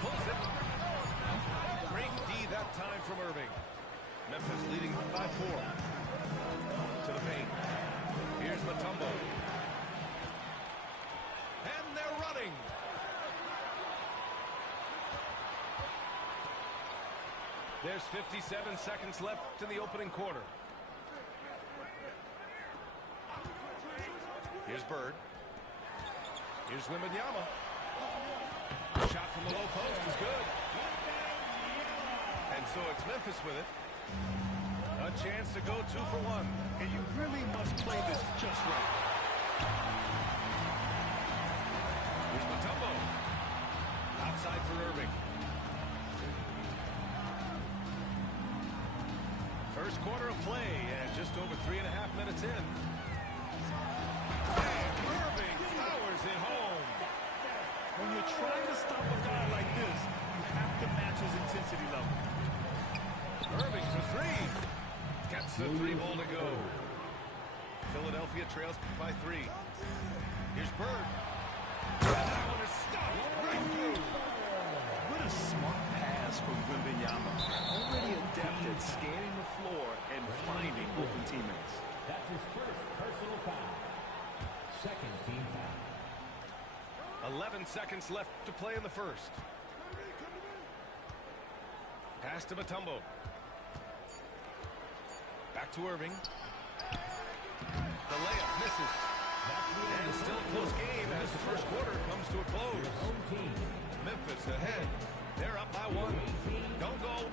Pulls it. Great D that time from Irving. Memphis leading by 4. To the paint. Here's Mutombo. And they're running. There's 57 seconds left in the opening quarter. Here's Bird. Here's Wembanyama. Shot from the low post is good. And so it's Memphis with it. A chance to go 2 for 1. And you really must play this just right. Here's Mutombo. Outside for Irving. First quarter of play and just over 3.5 minutes in. And Irving powers it home. When you're trying to stop a guy like this, you have to match his intensity level. Irving for 3. Gets the 3 ball to go. Philadelphia trails by 3. Here's Bird. And that one is stopped right through. What a smart pass from Wembanyama. Already adept at scanning the floor and finding open teammates. That's his first personal foul. Second 7 seconds left to play in the first. Pass to Mutombo. Back to Irving. The layup misses. And it's still a close game as the first quarter comes to a close. Memphis ahead. They're up by 1. Don't go.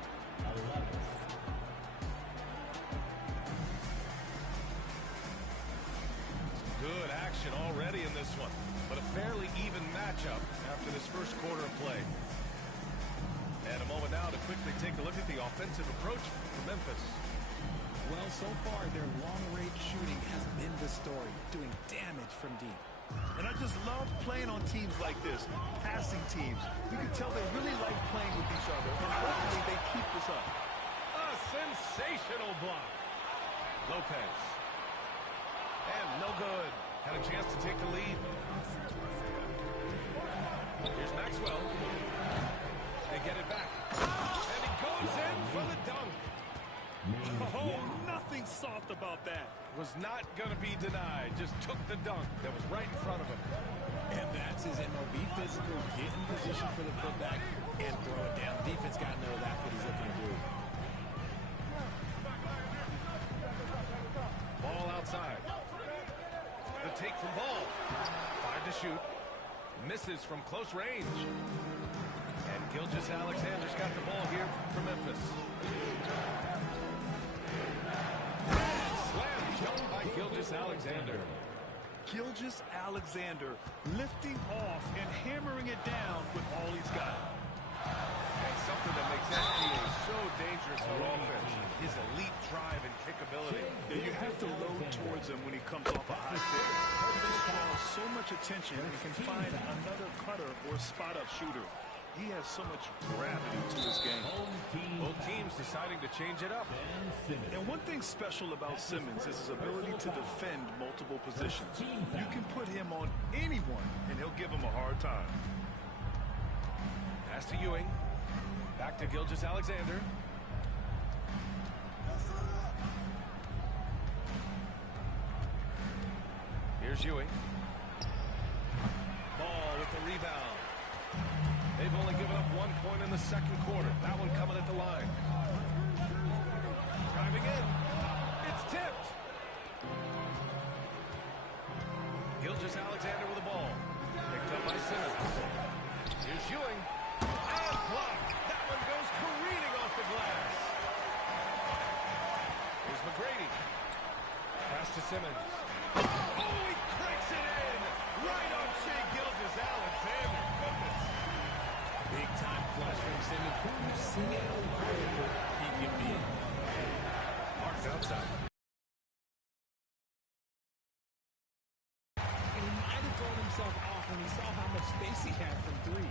Good action already in this one, but a fairly even matchup after this first quarter of play. And a moment now to quickly take a look at the offensive approach for Memphis. Well, so far, their long-range shooting has been the story, doing damage from deep. And I just love playing on teams like this, passing teams. You can tell they really like playing with each other, and hopefully they keep this up. A sensational block. Lopez. And no good. Had a chance to take the lead. Here's Maxwell. They get it back. And he goes in for the dunk. Oh, nothing soft about that. Was not going to be denied. Just took the dunk that was right in front of him. And that's his MOB physical. Get in position for the putback and throw it down. The defense got to know that's what he's looking to do. Ball outside. The take from Ball. 5 to shoot. Misses from close range. And Gilgeous-Alexander's got the ball here for Memphis. Slam dunk by Gilgeous-Alexander. Gilgeous-Alexander lifting off and hammering it down with all he's got. And something that makes NBA so dangerous on offense. His elite drive and kickability. Yeah, you have to load towards him when he comes off a high pick. This draws so much attention, and he can find another cutter or spot-up shooter. He has so much gravity to his game. Both teams deciding to change it up. And one thing special about Simmons is his ability to defend multiple positions. You can put him on anyone, and he'll give him a hard time. Pass to Ewing. Back to Gilgeous-Alexander. Here's Ewing. Ball with the rebound. They've only given up 1 point in the second quarter. That one coming at the line. Driving in. It's tipped. Gilgeous-Alexander with the ball. Picked up by Simmons. Here's Ewing. And blocked. That one goes careening off the glass. Here's McGrady. Pass to Simmons. Oh, he cranks it in. Right on Shai Gilgeous-Alexander. Goodness. Big time flush from Simmons. Who you see how incredible he can be. Marks outside. And he might have thrown himself off when he saw how much space he had from 3.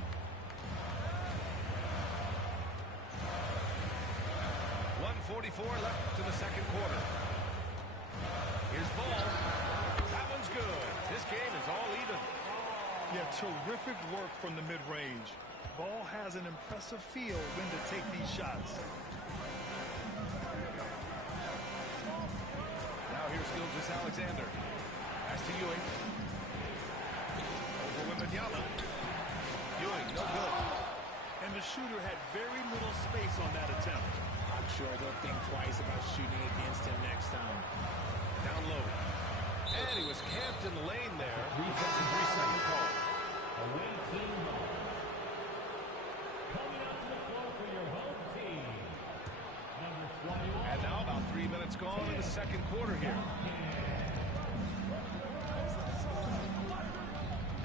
1:44 left to the second quarter. Here's Ball. That one's good. This game is all even. Yeah, terrific work from the mid-range. Ball has an impressive feel when to take these shots. Now here's Gilgeous-Alexander. Pass to Ewing. Over Wembanyama. Ewing, no good. And the shooter had very little space on that attempt. I'm sure they'll think twice about shooting against him next time. Down low. And he was camped in the lane there. Defensive 3-second call. Away team ball. Coming out to the floor for your home team. Number 21. And now about 3 minutes gone in the second quarter here.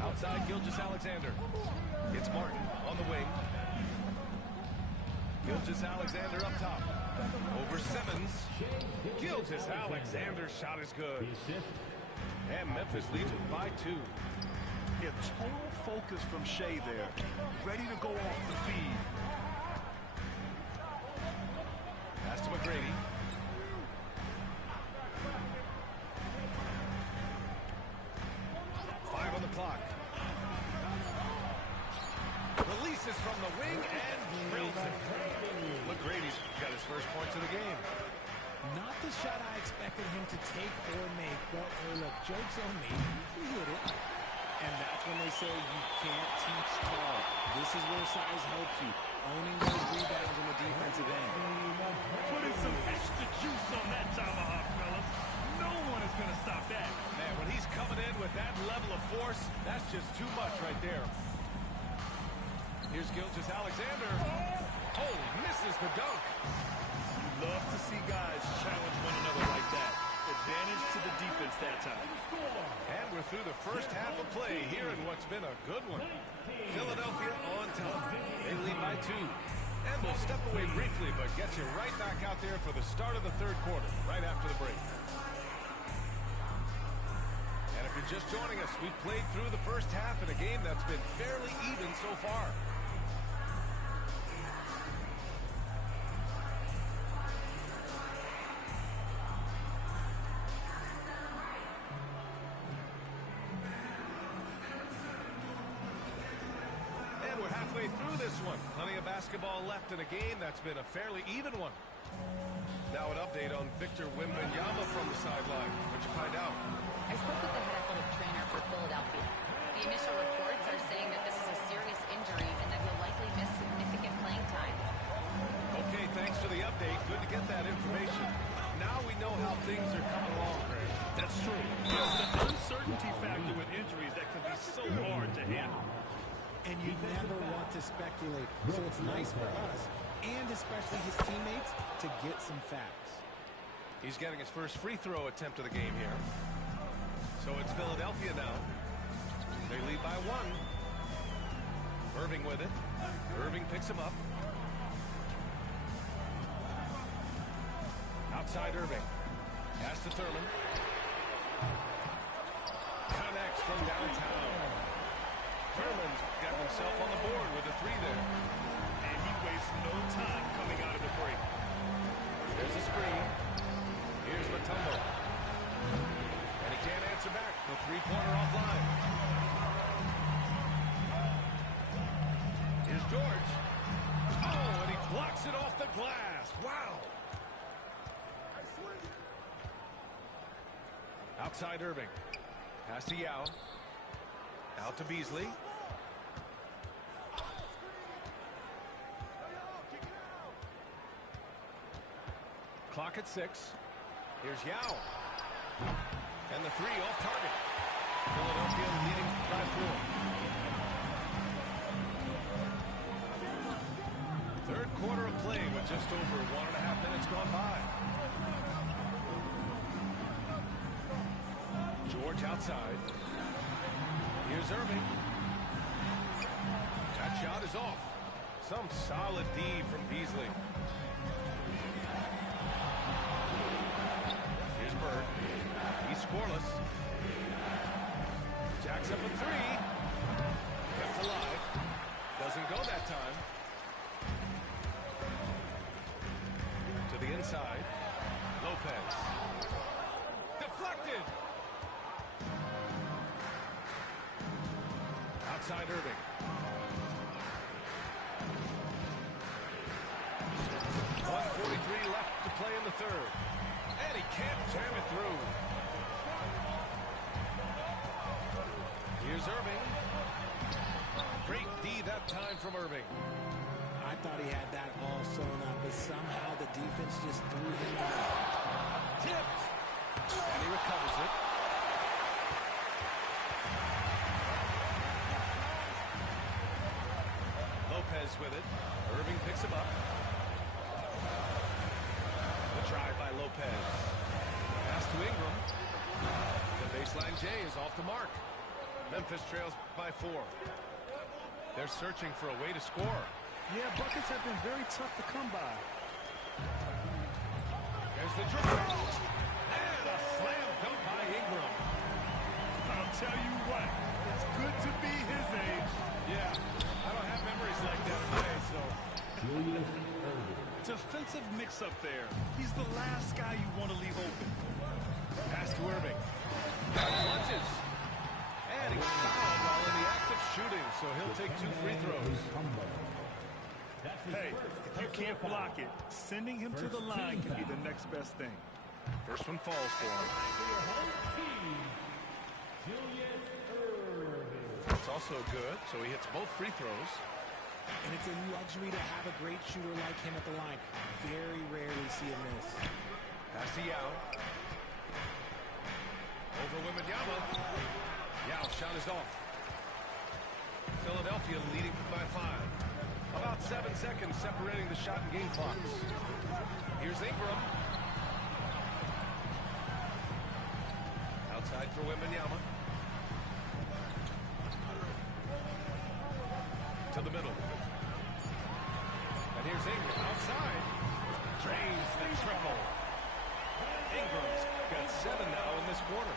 Outside Gilgeous-Alexander. It's Martin on the wing. Gilgeous-Alexander up top. Over Simmons. Gilgeous-Alexander's shot is good. And Memphis leads it by 2. Yeah, total focus from Shai there. Ready to go off the feed. Pass to McGrady. Five on the clock. Releases from the wing and drills it. McGrady's got his first points of the game. Not the shot I expected him to take or make, but hey, look, joke's on me. He hit it. And that's when they say you can't teach tall. This is where size helps you, owning those rebounds on the defensive end. Putting some extra juice on that tomahawk, fellas. No one is going to stop that. Man, when he's coming in with that level of force, that's just too much right there. Here's Gilgeous-Alexander. Oh, misses the dunk. Love to see guys challenge one another like that. Advantage to the defense that time. And we're through the first half of play here in what's been a good one. Philadelphia on top. They lead by 2. And we'll step away briefly, but get you right back out there for the start of the third quarter, right after the break. And if you're just joining us, we've played through the first half in a game that's been fairly even so far. Through this one. Plenty of basketball left in a game that's been a fairly even one. Now an update on Victor Wembanyama from the sideline. What'd you find out? I spoke with the head athletic trainer for Philadelphia. The initial reports are saying that this is a serious injury and that he'll likely miss significant playing time. Okay, thanks for the update. Good to get that information. Now we know how things are coming along, Greg. That's true. There's the uncertainty factor with injuries that can be so hard to handle. And you never want to speculate. So it's nice for us, and especially his teammates, to get some facts. He's getting his first free throw attempt of the game here. So it's Philadelphia now. They lead by 1. Irving with it. Irving picks him up. Outside Irving. Pass to Thurman. Connects from downtown. Thurman's got himself on the board with a 3 there. And he wastes no time coming out of the break. There's a screen. Here's Mutombo. And he can't answer back. The three-pointer offline. Here's George. Oh, and he blocks it off the glass. Wow. Outside Irving. Pass to Yao. Out to Beasley. Clock at 6. Here's Yao. And the 3 off target. Philadelphia leading by 4. Third quarter of play with just over 1.5 minutes gone by. George outside. Here's Irving. That shot is off. Some solid D from Beasley. Here's Bird. He's scoreless. Jacks up a 3. Kept alive. Doesn't go that time. To the inside. Lopez. Deflected. Outside Irving. .143 left to play in the third. And he can't jam it through. Here's Irving. Great D that time from Irving. I thought he had that all sewn up, but somehow the defense just threw him out. Tipped. And he recovers it. Lopez with it. Irving picks him up. The try by Lopez. Pass to Ingram. The baseline J is off the mark. Memphis trails by 4. They're searching for a way to score. Yeah, buckets have been very tough to come by. There's the dribble. And a slam dunk by Ingram. I'll tell you what, it's good to be his age. Yeah, I don't have memories like that today, so. Defensive mix-up there. He's the last guy you want to leave open. Pass to Irving. Lunges. And he was fouled while in the act of shooting, so he'll take 2 free throws. Hey, if you can't block it, sending him to the line can be the next best thing. First one falls for him. Julius Irving. That's also good. So he hits both free throws. And it's a luxury to have a great shooter like him at the line. Very rarely see a miss. Pass to Yao. Over Wembanyama. Yao shot is off. Philadelphia leading by 5. About 7 seconds separating the shot and game clocks. Here's Ingram. Outside for Wembanyama. To the middle. And here's Ingram outside. Drains the triple. Ingram's got 7 now in this quarter.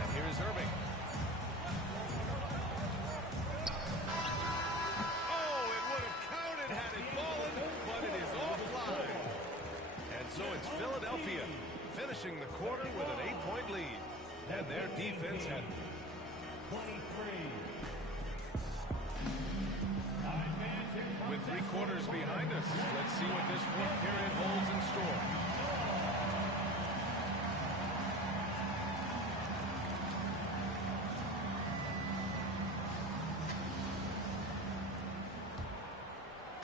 And here's Irving. Oh, it would have counted had it fallen, but it is offline. And so it's Philadelphia finishing the quarter with an 8-point lead. And their defense had 23. With 3 quarters behind us, let's see what this fourth period holds in store.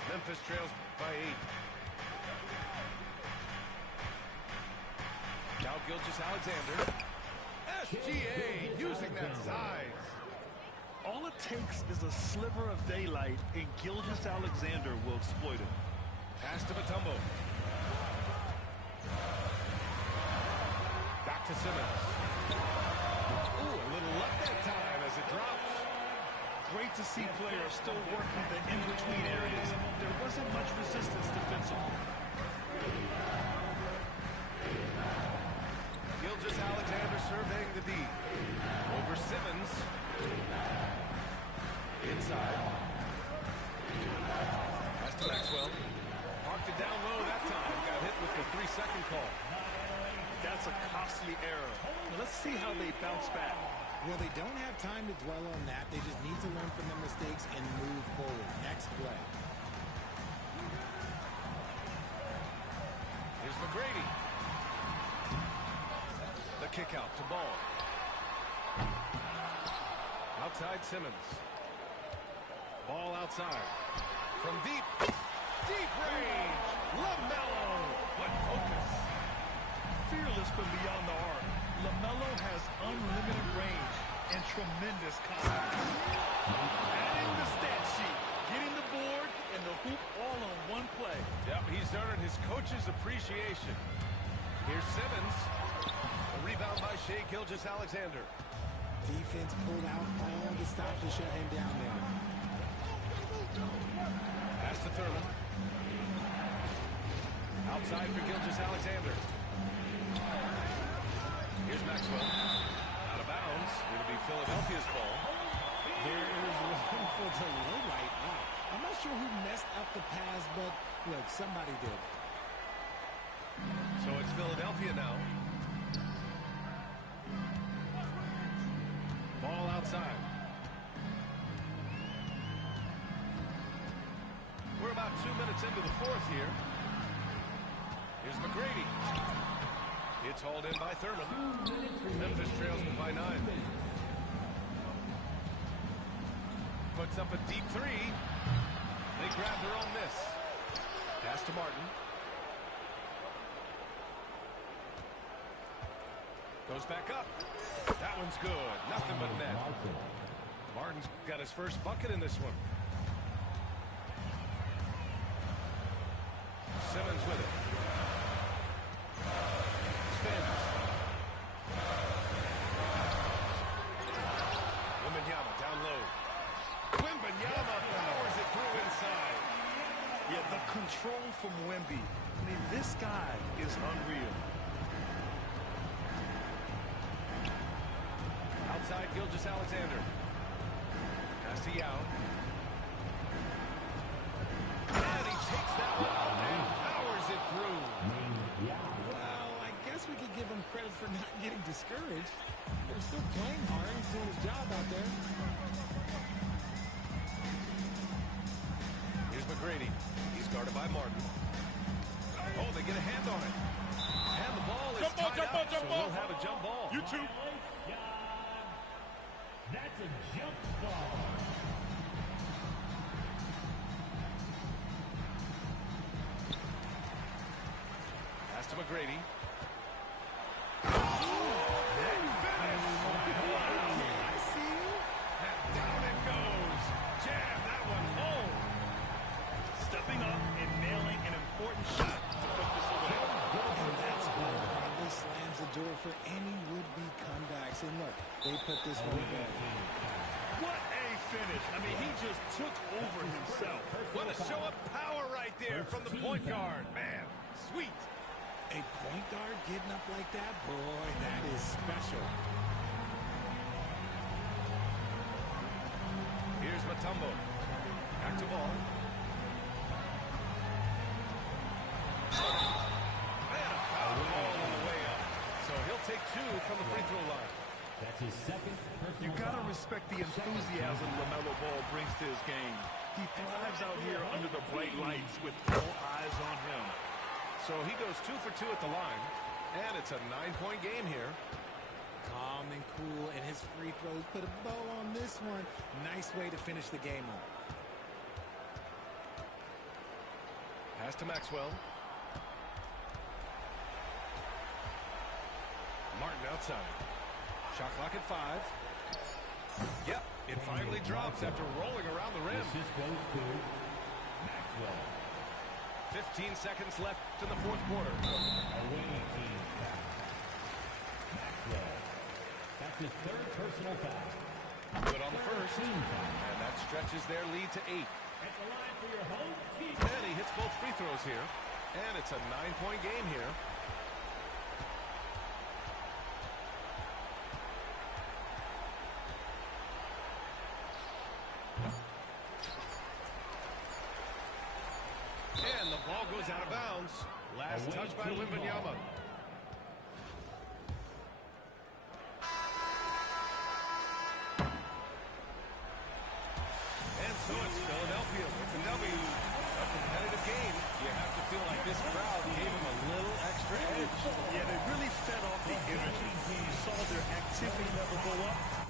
Memphis trails by 8. Now Gilgeous-Alexander. SGA using that size. All it takes is a sliver of daylight, and Gilgeous-Alexander will exploit it. Pass to Mutombo. Back to Simmons. Ooh, a little luck that time as it drops. Great to see players still working the in-between areas. There wasn't much resistance defensively. Gilgeous-Alexander surveying the D. Over Simmons. Inside. Pass to Maxwell. Parked it down low that time. Got hit with the 3-second call. That's a costly error. Let's see how they bounce back. Well, they don't have time to dwell on that. They just need to learn from their mistakes and move forward. Next play. Here's McGrady. The kick out to Ball. Outside Simmons. Ball outside. From deep. Deep range. LaMelo. What focus. Fearless from beyond the arc. LaMelo has unlimited range and tremendous confidence. Adding the stat sheet. Getting the board and the hoop all on one play. Yep, he's earned his coach's appreciation. Here's Simmons. A rebound by Shai Gilgeous-Alexander. Defense pulled out all the stops to shut him down there. Pass to Thurman. Outside for Gilgeous-Alexander. Here's Maxwell. Out of bounds. It'll be Philadelphia's ball. There is room for the low light. I'm not sure who messed up the pass, but look, somebody did. So it's Philadelphia now. Ball outside. We're about 2 minutes into the fourth here. Here's McGrady. It's hauled in by Thurman. Memphis trails by 9. Puts up a deep 3. They grab their own miss. Pass to Martin. Goes back up. That one's good. Nothing but net. Martin's got his first bucket in this one. Simmons with it. Spins. Wembanyama down low. Wembanyama powers it through inside. Yeah, the control from Wemby. I mean, this guy is unreal. Outside Gilgeous-Alexander. Pass to Yao. And he takes that one out and powers it through. Well, I guess we could give him credit for not getting discouraged. They're still playing hard. He's doing his job out there. Here's McGrady. He's guarded by Martin. Oh, they get a hand on it. And the ball is tied up, so we'll have a jump ball. You two. That's a jump ball. Pass to McGrady. Down it goes. Jam that one home. Stepping up and nailing an important shot to put this away. That's good. This slams the door for any would-be comebacks. And look, they put this one to bed. What a finish. I mean, he just took over himself. What a show of power right there from the point guard. Man, sweet. A point guard getting up like that? Boy, that is special. Here's Mutombo. Back to ball. Man, a foul ball on the way up. So he'll take 2 from the free throw line. That's his second personal You got to foul. respect the enthusiasm LaMelo Ball brings to his game. He thrives out here under the bright lights with all eyes on him. So he goes 2 for 2 at the line. And it's a 9-point game here. Calm and cool, and his free throws put a bow on this one. Nice way to finish the game up. Pass to Maxwell. Martin outside. Shot clock at 5. Yep, it finally drops after rolling around the rim. Assist goes to Maxwell. 15 seconds left in the fourth quarter. Away team foul. Maxwell. That's his third personal foul. Good on the first. Team foul. And that stretches their lead to 8. At the line for your home team. And he hits both free throws here. And it's a 9-point game here. And the ball goes out of bounds. Last touch by Wembanyama. And so it's Philadelphia with the W. A competitive game. You have to feel like this crowd gave them a little extra edge. Yeah, they really fed off the energy. You saw their activity level go up.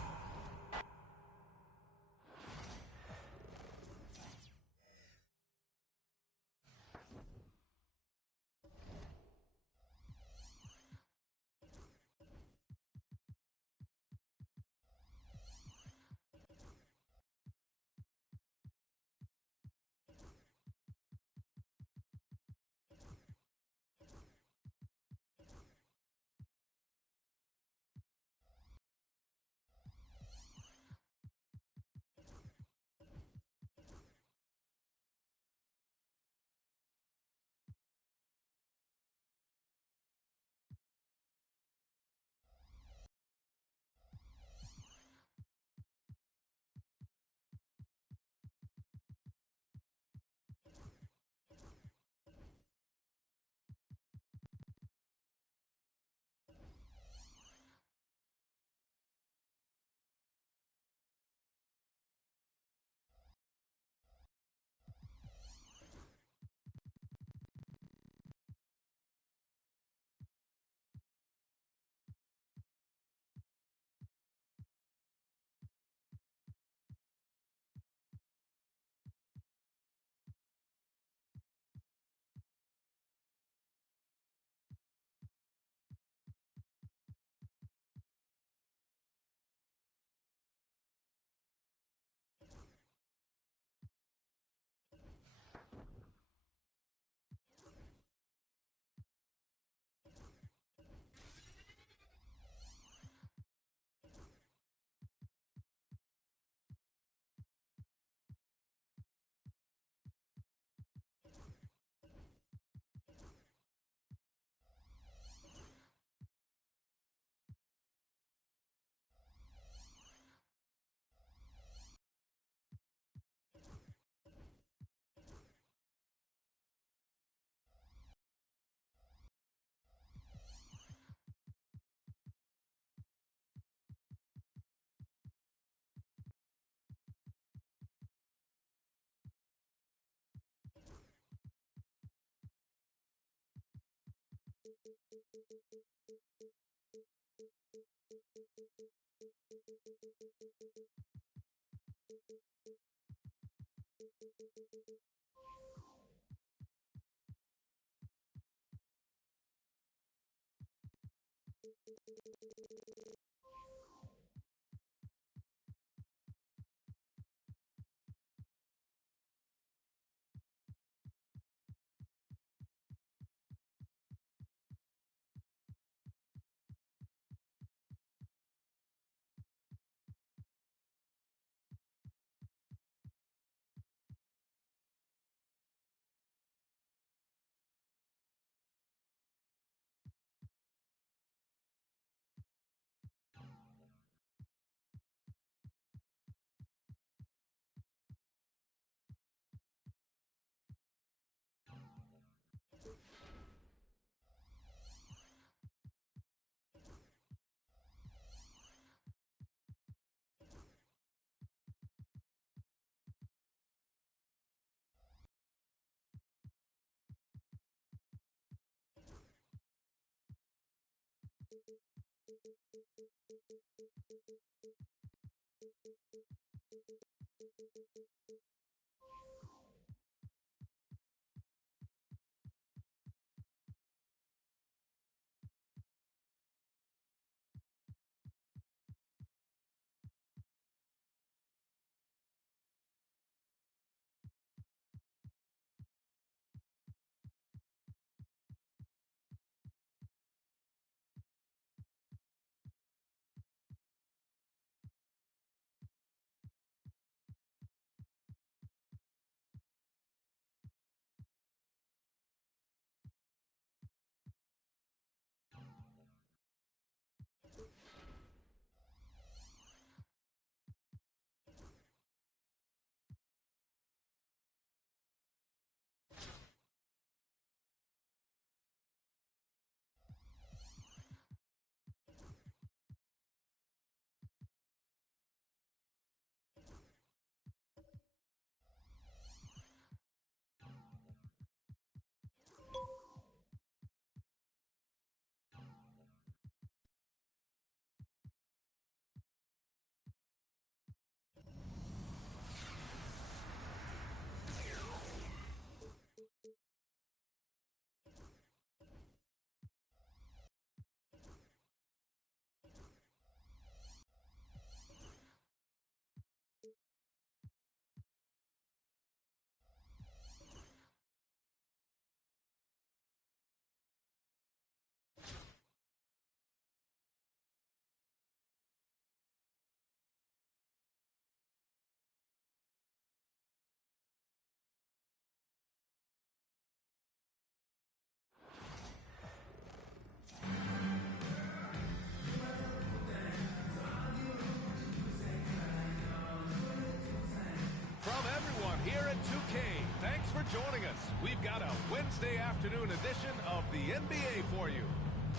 From everyone here at 2K, thanks for joining us. We've got a Wednesday afternoon edition of the NBA for you.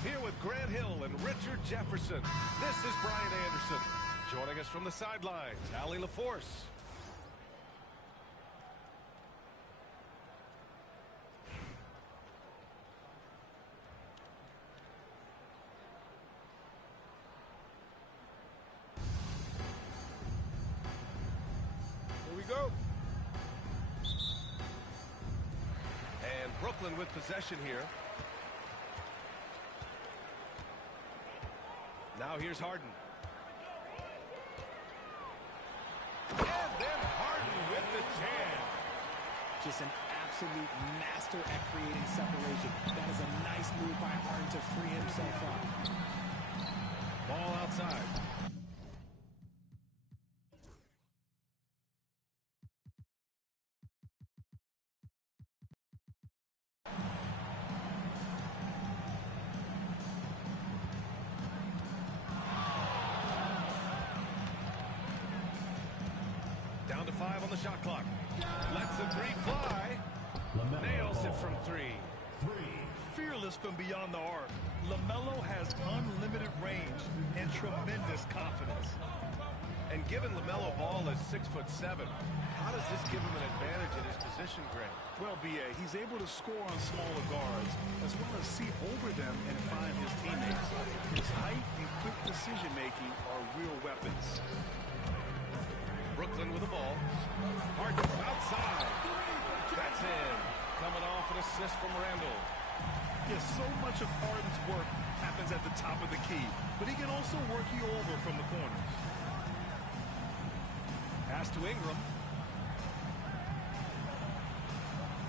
Here with Grant Hill and Richard Jefferson, this is Brian Anderson. Joining us from the sidelines, Allie LaForce. Go. And Brooklyn with possession here. Now here's Harden. And then Harden with the jam. Just an absolute master at creating separation. That is a nice move by Harden to free himself up. Ball outside. Down to 5 on the shot clock. Lets the three fly. Nails it from 3. Fearless from beyond the arc. LaMelo has unlimited range and tremendous confidence. And given LaMelo Ball is 6'7", how does this give him an advantage in his position, Grant? Well, B.A., he's able to score on smaller guards as well as see over them and find his teammates. His height and quick decision-making are real weapons. Brooklyn with the ball. Harden from outside. That's in. Coming off an assist from Randall. Yes, so much of Harden's work happens at the top of the key, but he can also work you over from the corners. Pass to Ingram.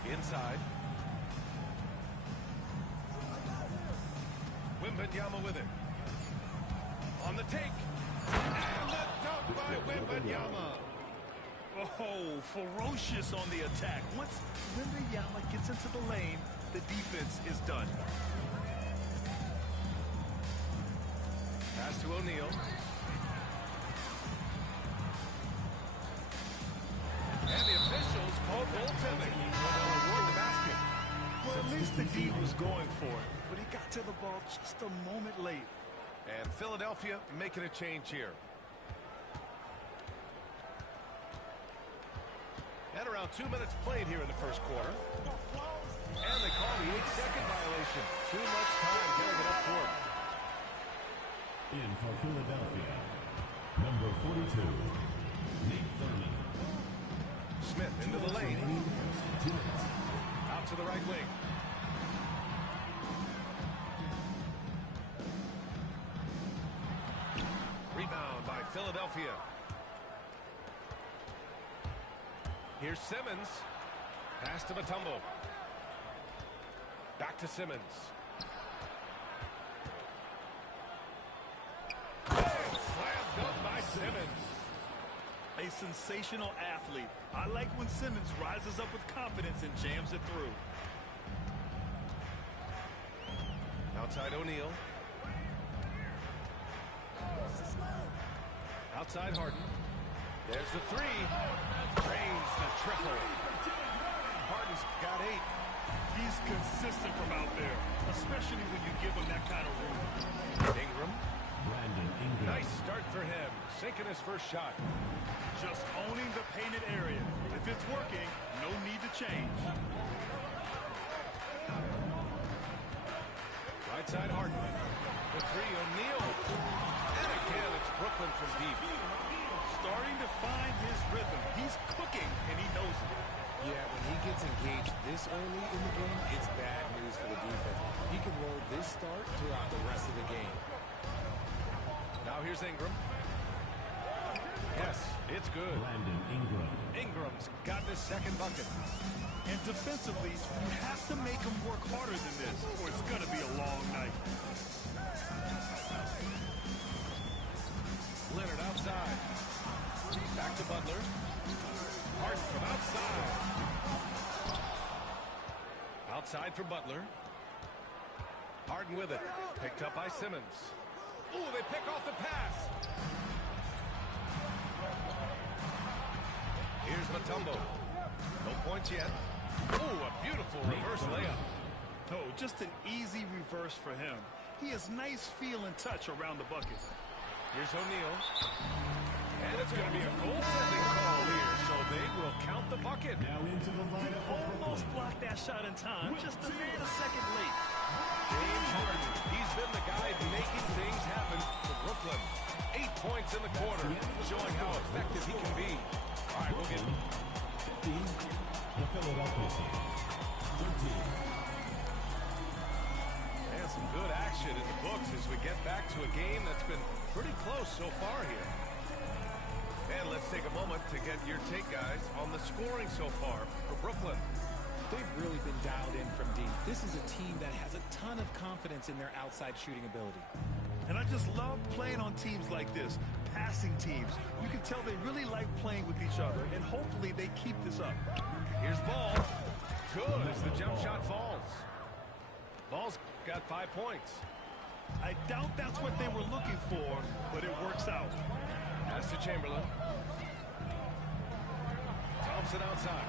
Inside. Wembanyama with it. On the take. And the dunk by Wembanyama. Oh, ferocious on the attack. Once Wembanyama gets into the lane, the defense is done. Pass to O'Neal. And the officials called goaltending. They'll reward the basket. Well, at least the D was going for it, but he got to the ball just a moment late. And Philadelphia making a change here. And around 2 minutes played here in the first quarter. And they call the 8-second violation. Too much time getting it up court. In for Philadelphia, number 42, Nate Thurman. Smith into the lane. Out to the right wing. Rebound by Philadelphia. Here's Simmons. Pass to Mutombo. Back to Simmons. Slam dunk by Simmons. A sensational athlete. I like when Simmons rises up with confidence and jams it through. Outside O'Neal. Outside Harden. There's the three. Drains the triple. Harden's got 8. He's consistent from out there, especially when you give him that kind of room. Ingram. Brandon Ingram. Nice start for him. Sinking his first shot. Just owning the painted area. If it's working, no need to change. Right side Harden. The three, O'Neal. And again, it's Brooklyn from deep. Starting to find his rhythm. He's cooking, and he knows it. Yeah, when he gets engaged this early in the game, it's bad news for the defense. He can roll this start throughout the rest of the game. Now here's Ingram. Yes, it's good. Brandon Ingram. Ingram's got his second bucket. And defensively, you have to make him work harder than this, or it's going to be a long night. Leonard outside. Back to Butler. Harden from outside. Outside for Butler. Harden with it. Picked up by Simmons. Ooh, they pick off the pass. Here's Mutombo. No points yet. Ooh, a beautiful reverse layup. No, just an easy reverse for him. He has nice feel and touch around the bucket. Here's O'Neal. And it's going to be a goaltending call here, so they will count the bucket. Now into the lineup for Almost Brooklyn. blocked that shot in time, just a man a second late. James Harden, he's been the guy making things happen for Brooklyn. 8 points in the quarter, showing how effective he can be. All right, we'll get 15, the Philadelphia team. 13. and some good action in the books as we get back to a game that's been pretty close so far here. And let's take a moment to get your take, guys, on the scoring so far for Brooklyn. They've really been dialed in from deep. This is a team that has a ton of confidence in their outside shooting ability. And I just love playing on teams like this, passing teams. You can tell they really like playing with each other, and hopefully they keep this up. Here's Ball. Good as the jump shot falls. Ball's got 5 points. I doubt that's what they were looking for, but it works out. Pass to Chamberlain. Thompson outside.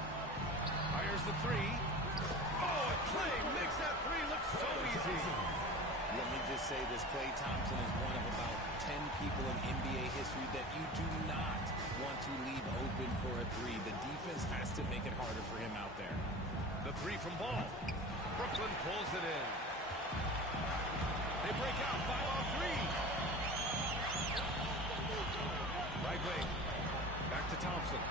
Fires the three. Oh, and Clay makes that three look so easy. Let me just say this, Klay Thompson is one of about 10 people in NBA history that you do not want to leave open for a three. The defense has to make it harder for him out there. The three from Ball. Brooklyn pulls it in. They break out 5-on-3. Right wing. Back to Thompson.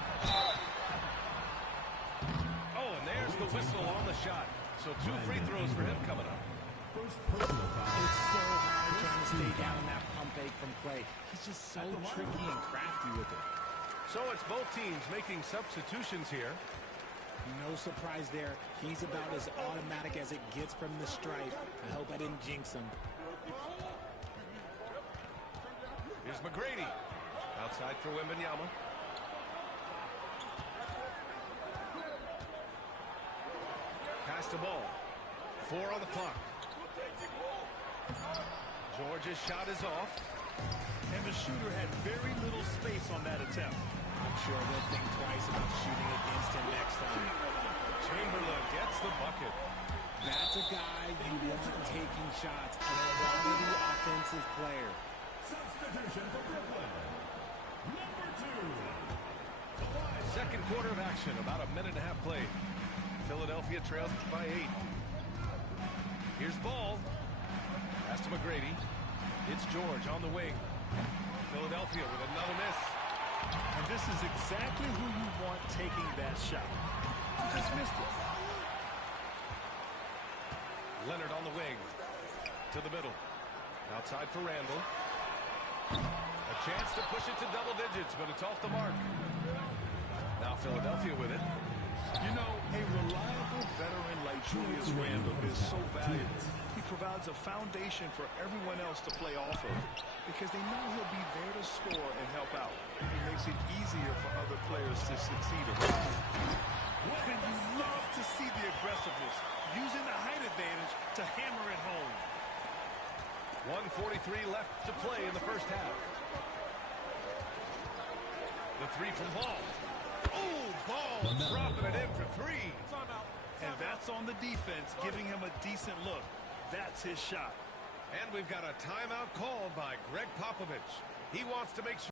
Oh, and there's the whistle on the shot. So 2 free throws for him coming up. First personal foul. It's so hard trying to stay down that pump fake from Klay. He's just so tricky and crafty with it. So it's both teams making substitutions here. No surprise there. He's about as automatic as it gets from the stripe. I hope I didn't jinx him. Here's McGrady. Outside for Wembanyama. Pass the ball. 4 on the clock. George's shot is off. And the shooter had very little space on that attempt. I'm sure they'll think twice about shooting against him next time. Chamberlain gets the bucket. That's a guy you want taking shots. A quality offensive player. Substitution for Brooklyn. Number 2. Second quarter of action, about a minute and a half played. Philadelphia trails by 8. Here's Ball. Pass to McGrady. It's George on the wing. Philadelphia with another miss. And this is exactly who you want taking that shot. You just missed it. Leonard on the wing. To the middle. Outside for Randall. A chance to push it to double digits, but it's off the mark. Now Philadelphia with it. You know, a reliable veteran like Julius Randle is so valuable. He provides a foundation for everyone else to play off of because they know he'll be there to score and help out. He makes it easier for other players to succeed around him. And you love to see the aggressiveness, using the height advantage to hammer it home. 1:43 left to play in the first half. The three from Ball. Oh, Ball dropping it in for three. And that's on the defense, giving him a decent look. That's his shot. And we've got a timeout called by Greg Popovich. He wants to make sure